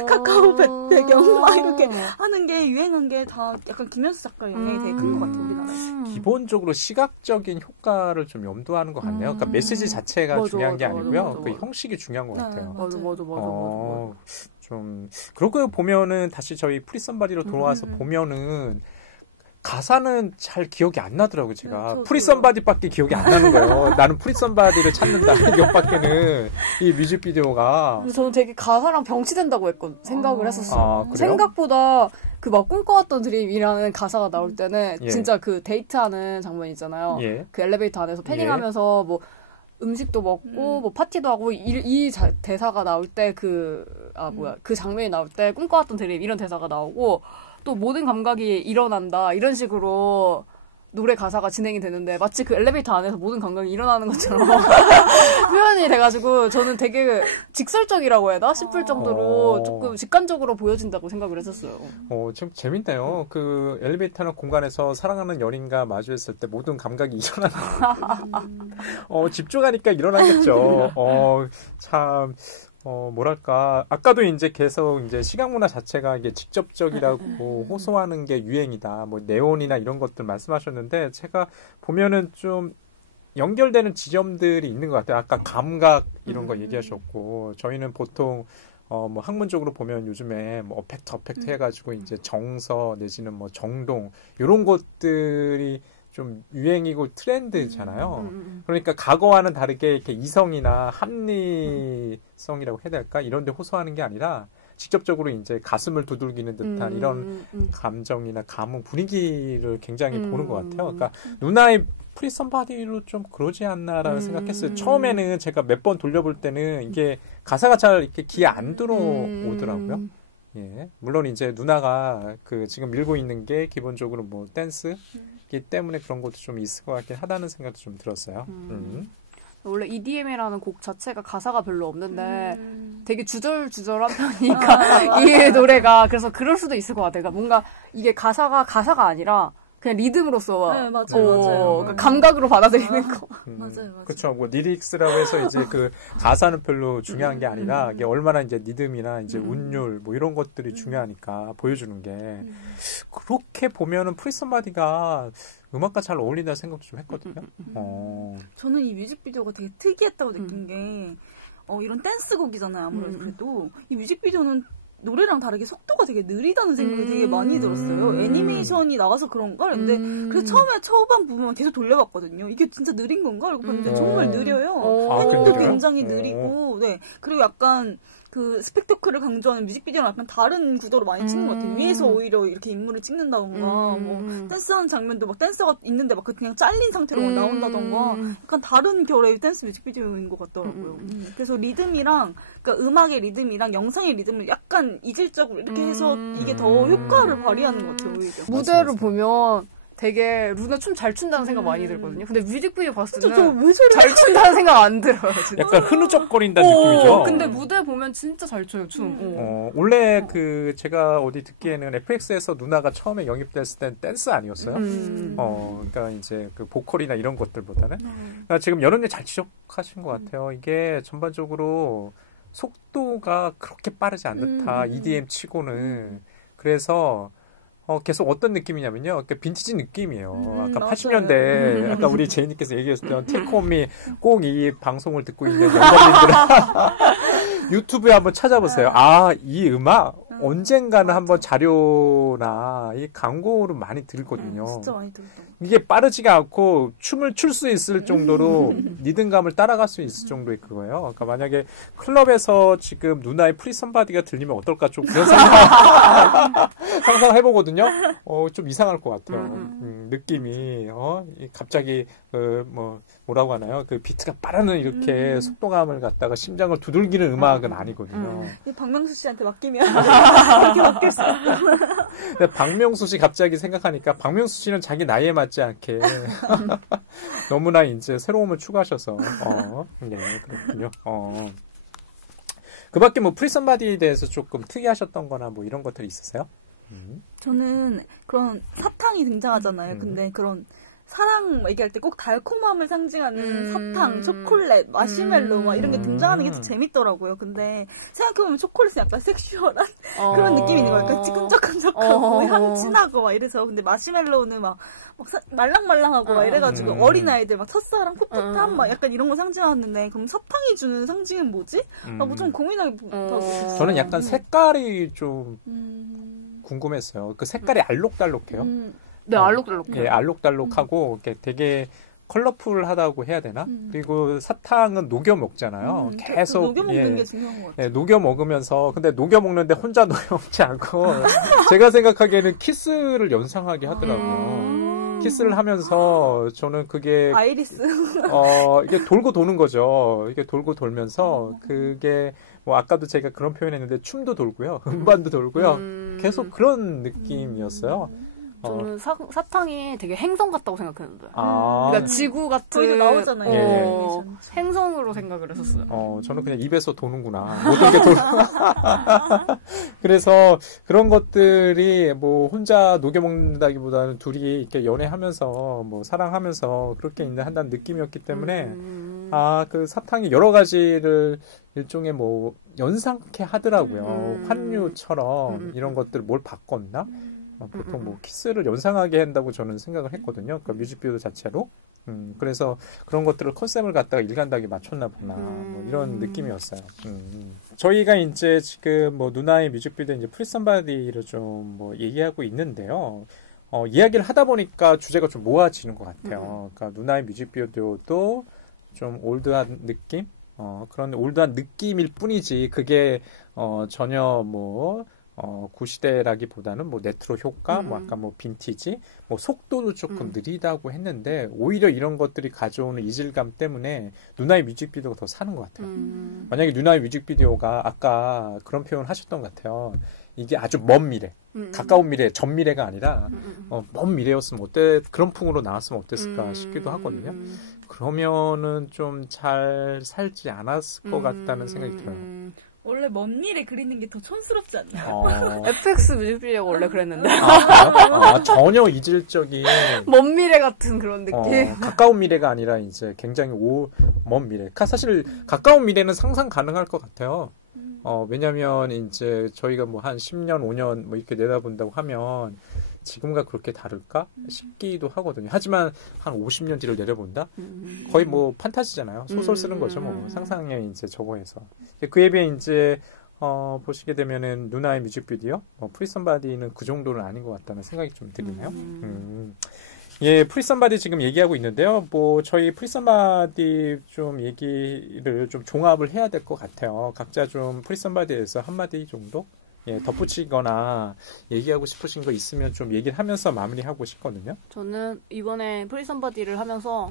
카카오 배경 막 이렇게 하는 게 유행한 게 다 약간 김현수 작가 영향이 되게 큰 것 같아요, 우리나라에. 기본적으로 시각적인 효과를 좀 염두하는 것 같네요. 그러니까 메시지 자체가 중요한 게 아니고요. 그 형식이 중요한 것 같아요. 맞아. 좀 그러고 보면은 다시 저희 프리썸바디로 돌아와서 보면은 가사는 잘 기억이 안 나더라고요. 제가 프리썸바디밖에 기억이 안 나는 거예요. 나는 프리썸바디를 찾는다 이것밖에는 이 뮤직비디오가. 저는 되게 가사랑 병치된다고 생각을 했었어요. 그래요? 생각보다 그 막 꿈꿔왔던 드림이라는 가사가 나올 때는 진짜 그 데이트하는 장면 있잖아요. 그 엘리베이터 안에서 패닝하면서 뭐 음식도 먹고 뭐 파티도 하고 대사가 나올 때 그 장면이 나올 때 꿈꿔왔던 드림 이런 대사가 나오고, 또 모든 감각이 일어난다 이런 식으로 노래 가사가 진행이 되는데, 마치 그 엘리베이터 안에서 모든 감각이 일어나는 것처럼 표현이 돼가지고 저는 되게 직설적이라고 해야 되나 싶을 정도로 조금 직관적으로 보여진다고 생각을 했었어요. 좀 재밌네요. 그 엘리베이터나 공간에서 사랑하는 연인과 마주했을 때 모든 감각이 일어나는 집중하니까 일어나겠죠. 참 뭐랄까, 아까도 이제 계속 이제 시각문화 자체가 이게 직접적이라고 호소하는 게 유행이다. 뭐 네온이나 이런 것들 말씀하셨는데, 제가 보면은 좀 연결되는 지점들이 있는 것 같아요. 아까 감각 이런 거 얘기하셨고, 저희는 보통 뭐 학문적으로 보면 요즘에 뭐 어펙트 해가지고 이제 정서 내지는 뭐 정동 이런 것들이 좀 유행이고 트렌드잖아요. 그러니까 과거와는 다르게 이렇게 이성이나 합리성이라고 해야 될까? 이런 데 호소하는 게 아니라 직접적으로 이제 가슴을 두들기는 듯한 이런 감정이나 감흥, 분위기를 굉장히 보는 것 같아요. 그러니까 누나의 프리썸바디로 좀 그러지 않나라는 생각했어요. 처음에는 제가 몇 번 돌려볼 때는 이게 가사가 잘 이렇게 귀에 안 들어오더라고요. 예. 물론 이제 누나가 그 지금 밀고 있는 게 기본적으로 뭐 댄스이기 때문에 그런 것도 좀 있을 것 같긴 하다는 생각도 좀 들었어요. 원래 EDM이라는 곡 자체가 가사가 별로 없는데 되게 주절주절한 편이니까 이 노래가, 그래서 그럴 수도 있을 것 같아요. 그러니까 뭔가 이게 가사가 아니라 그냥 리듬으로서 네, 맞아요. 그러니까 감각으로 받아들이는 거. 맞아요. 그렇죠. 뭐 리릭스라고 해서 이제 그 가사는 별로 중요한 게 아니라 이게 얼마나 이제 리듬이나 이제 운율 뭐 이런 것들이 중요하니까 보여주는 게, 그렇게 보면은 프리썸바디가 음악과 잘 어울린다는 생각도 좀 했거든요. 저는 이 뮤직비디오가 되게 특이했다고 느낀 게, 이런 댄스곡이잖아요. 아무래도 그래도 이 뮤직비디오는 노래랑 다르게 속도가 되게 느리다는 생각이 되게 많이 들었어요. 애니메이션이 나와서 그런가? 근데 그래서 처음에 초반 부분 계속 돌려봤거든요. 이게 진짜 느린 건가? 이러고 봤는데 정말 느려요. 팬도 굉장히 느리고, 네. 그리고 약간 그 스펙터클을 강조하는 뮤직비디오랑 약간 다른 구도로 많이 찍는 것 같아요. 위에서 오히려 이렇게 인물을 찍는다던가, 뭐 댄스하는 장면도 막 댄서가 있는데 막 그냥 잘린 상태로 나온다던가, 약간 다른 결의 댄스 뮤직비디오인 것 같더라고요. 그래서 리듬이랑, 그러니까 음악의 리듬이랑 영상의 리듬을 약간 이질적으로 이렇게 해서 이게 더 효과를 발휘하는 것 같아요, 오히려. 무대를 보면 되게 루나 춤 잘 춘다는 생각 많이 들거든요. 근데 뮤직비디오 봤을 때는 잘 춘다는 생각 안 들어요. 진짜. 약간 흐느적거린다는 느낌이죠. 근데 무대 보면 진짜 잘 춰요, 춤. 원래 그 제가 어디 듣기에는 FX에서 누나가 처음에 영입됐을 땐 댄스 아니었어요? 그러니까 이제 그 보컬이나 이런 것들보다는. 그러니까 지금 여러분이 잘 지적하신 것 같아요. 이게 전반적으로 속도가 그렇게 빠르지 않다. EDM 치고는. 그래서 계속 어떤 느낌이냐면요. 그러니까 빈티지 느낌이에요. 아까 맞아요. 80년대, 아까 우리 제이님께서 얘기했던 테이크홈이 꼭 이 방송을 듣고 있는 영감님들은 유튜브에 한번 찾아보세요. 아, 이 음악 언젠가는 한번 자료나 이 광고로 많이 들거든요. 진짜 많이 들었던 이게 빠르지가 않고 춤을 출 수 있을 정도로 리듬감을 따라갈 수 있을 정도의 그거예요. 그러니까 만약에 클럽에서 지금 누나의 프리 썸바디가 들리면 어떨까 좀 그런 상상해보거든요. 좀 이상할 것 같아요. 느낌이 갑자기 뭐라고 하나요? 그 비트가 빠르는 이렇게 속도감을 갖다가 심장을 두들기는 음악은 아니거든요. 박명수 씨한테 맡기면 이렇게 맡길 수 있어. 근데 박명수 씨 갑자기 생각하니까 박명수 씨는 자기 나이에 맞지 않게 너무나 이제 새로움을 추구하셔서 네, 그렇군요. 그 밖에 뭐 프리 썸바디에 대해서 조금 특이하셨던 거나 뭐 이런 것들이 있으세요? 저는 그런 사탕이 등장하잖아요. 근데 그런 사랑 얘기할 때 꼭 달콤함을 상징하는 사탕, 초콜릿, 마시멜로 막 이런 게 등장하는 게 좀 재밌더라고요. 근데 생각해보면 초콜릿은 약간 섹슈얼한 그런 느낌이 있는 거예요. 약간 찌끈적끈적하고 향 진하고 막 이래서. 근데 마시멜로는 막 말랑말랑하고 막 이래가지고 어린아이들 막 첫사랑, 풋풋함 막 약간 이런 거 상징하는데 그럼 사탕이 주는 상징은 뭐지? 뭐 좀 고민하게 하고 있어요. 저는 약간 색깔이 좀 궁금했어요. 그 색깔이 알록달록해요. 네, 알록달록해요. 예, 알록달록하고 이렇게 되게 컬러풀하다고 해야 되나? 그리고 사탕은 녹여 먹잖아요. 계속 녹여 먹는 게 중요한 것 같아요. 예, 녹여 먹으면서 근데 녹여 먹는데 혼자 녹여 먹지 않고 제가 생각하기에는 키스를 연상하게 하더라고요. 키스를 하면서 저는 그게 아이리스 이게 돌고 도는 거죠. 이게 돌고 돌면서 그게 뭐 아까도 제가 그런 표현했는데 춤도 돌고요, 음반도 돌고요. 계속 그런 느낌이었어요. 저는 사탕이 되게 행성 같다고 생각했는데. 그러니까 지구 같은. 거기서 나오잖아요. 행성으로 생각을 했었어요. 저는 그냥 입에서 도는구나. 모든 게 그래서 그런 것들이 뭐 혼자 녹여 먹는다기보다는 둘이 이렇게 연애하면서 뭐 사랑하면서 그렇게 한다는 느낌이었기 때문에 그 사탕이 여러 가지를 일종의 뭐 연상케 하더라고요. 환류처럼 이런 것들 뭘 바꿨나? 보통 뭐 키스를 연상하게 한다고 저는 생각을 했거든요. 그러니까 뮤직비디오 자체로. 그래서 그런 것들을 컨셉을 갖다가 일관되게 맞췄나 보나. 뭐 이런 느낌이었어요. 저희가 이제 지금 뭐 누나의 뮤직비디오 이제 프리 썸바디를 좀 뭐 얘기하고 있는데요. 이야기를 하다 보니까 주제가 좀 모아지는 것 같아요. 그러니까 누나의 뮤직비디오도 좀 올드한 느낌? 그런 올드한 느낌일 뿐이지 그게 전혀 뭐 구시대라기보다는 뭐 레트로 효과, 뭐 아까 뭐 빈티지, 뭐 속도도 조금 느리다고 했는데 오히려 이런 것들이 가져오는 이질감 때문에 누나의 뮤직비디오가 더 사는 것 같아요. 만약에 누나의 뮤직비디오가 아까 그런 표현을 하셨던 것 같아요. 이게 아주 먼 미래, 가까운 미래, 전 미래가 아니라 먼 미래였으면 그런 풍으로 나왔으면 어땠을까 싶기도 하거든요. 그러면은 좀 잘 살지 않았을 것 같다는 생각이 들어요. 원래 먼 미래 그리는 게 더 촌스럽지 않나요? FX 뮤직비디오가 원래 그랬는데. 전혀 이질적인. 먼 미래 같은 그런 느낌. 가까운 미래가 아니라 이제 굉장히 먼 미래. 사실 가까운 미래는 상상 가능할 것 같아요. 왜냐면 이제 저희가 뭐 한 10년, 5년 뭐 이렇게 내다본다고 하면 지금과 그렇게 다를까 싶기도 하거든요. 하지만 한 50년 뒤를 내려본다? 거의 뭐 판타지잖아요. 소설 쓰는 거죠. 뭐 상상에 이제 저거해서. 그에 비해 이제 보시게 되면은 누나의 뮤직비디오, 프리 썸바디는 그 정도는 아닌 것 같다는 생각이 좀 들리네요. 예, 프리 썸바디 지금 얘기하고 있는데요. 뭐 저희 프리 썸바디 좀 얘기를 좀 종합을 해야 될 것 같아요. 각자 좀 프리 썸바디에서 한마디 정도 덧붙이거나 얘기하고 싶으신 거 있으면 좀 얘기를 하면서 마무리하고 싶거든요. 저는 이번에 프리 썸바디를 하면서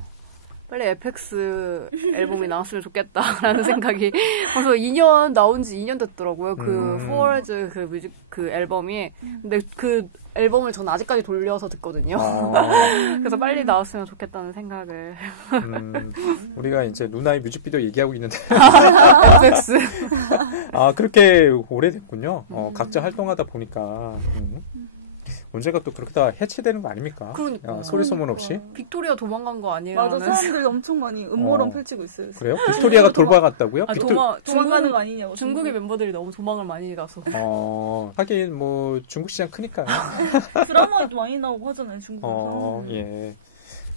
빨리 FX 앨범이 나왔으면 좋겠다라는 생각이 벌써 2년 나온 지 2년 됐더라고요. 그 Forwards 그 뮤직 그 앨범이. 근데 그 앨범을 저는 아직까지 돌려서 듣거든요. 그래서 빨리 나왔으면 좋겠다는 생각을. 우리가 이제 누나의 뮤직비디오 얘기하고 있는데 FX. 그렇게 오래됐군요. 각자 활동하다 보니까. 언제가 또 그렇게 다 해체되는 거 아닙니까? 그러니까. 소리 소문 없이. 빅토리아 도망간 거 아니에요? 맞아, 사람들이 엄청 많이 음모론 펼치고 있어요. 그래요? 빅토리아가 돌아갔다고요? 도망가는 거 아니냐고. 중국의 멤버들이 너무 도망을 많이 가서. 하긴 뭐 중국 시장 크니까요. 드라마에도 많이 나오고 하잖아요, 중국에서. 예.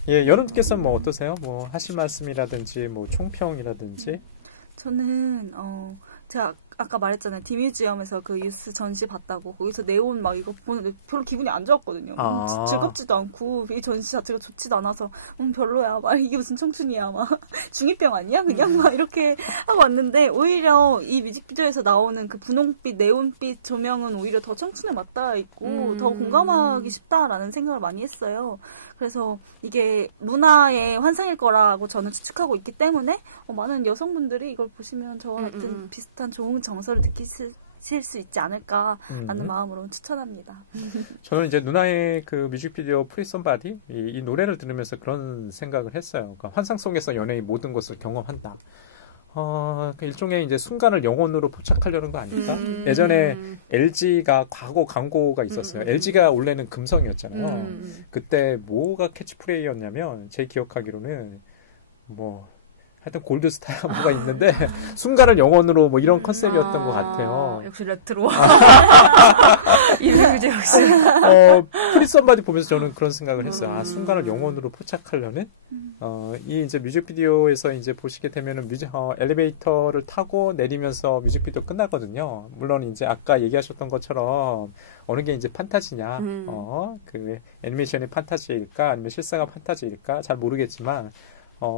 예, 여러분께서는 뭐 어떠세요? 뭐 하실 말씀이라든지 뭐 총평이라든지. 저는 제가 아까 말했잖아요. 디뮤지엄에서 그 유스 전시 봤다고. 거기서 네온 막 이거 보는데 별로 기분이 안 좋았거든요. 즐겁지도 않고 이 전시 자체가 좋지도 않아서 별로야. 막 이게 무슨 청춘이야. 막 중2병 아니야? 그냥 막 이렇게 하고 왔는데 오히려 이 뮤직비디오에서 나오는 그 분홍빛, 네온빛 조명은 오히려 더 청춘에 맞닿아 있고 더 공감하기 쉽다라는 생각을 많이 했어요. 그래서 이게 문화의 환상일 거라고 저는 추측하고 있기 때문에 많은 여성분들이 이걸 보시면 저와 같은 비슷한 좋은 정서를 느끼실 수 있지 않을까라는 마음으로 추천합니다. 저는 이제 누나의 그 뮤직비디오 프리 썸바디 이 노래를 들으면서 그런 생각을 했어요. 그러니까 환상 속에서 연예인 모든 것을 경험한다. 그 일종의 이제 순간을 영혼으로 포착하려는 거 아닐까? 예전에 LG가 과거 광고가 있었어요. LG가 원래는 금성이었잖아요. 그때 뭐가 캐치프레이였냐면 제 기억하기로는 뭐 하여튼 골드스타 뭐가 있는데 순간을 영혼으로 뭐 이런 컨셉이었던 것 같아요. 역시 레트로. 이 뮤직 역시. 프리 썸바디 보면서 저는 그런 생각을 했어요. 순간을 영혼으로 포착하려는 이 이제 뮤직비디오에서 이제 보시게 되면은 엘리베이터를 타고 내리면서 뮤직비디오 끝나거든요. 물론 이제 아까 얘기하셨던 것처럼 어느 게 이제 판타지냐, 그 애니메이션이 판타지일까 아니면 실사가 판타지일까 잘 모르겠지만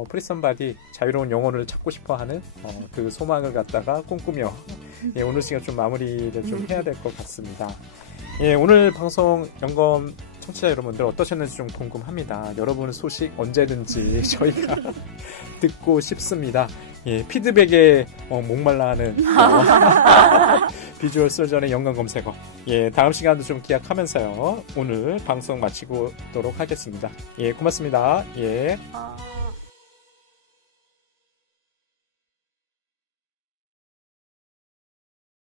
프리 썸바디 자유로운 영혼을 찾고 싶어하는 그 소망을 갖다가 꿈꾸며 오늘 시간 좀 마무리를 좀 해야 될 것 같습니다. 예, 오늘 방송 영검 청취자 여러분들 어떠셨는지 좀 궁금합니다. 여러분의 소식 언제든지 저희가 듣고 싶습니다. 예, 피드백에 목말라하는 비주얼 솔전의 연관 검색어. 예, 다음 시간도 좀 기약하면서요. 오늘 방송 마치도록 하겠습니다. 예, 고맙습니다. 예.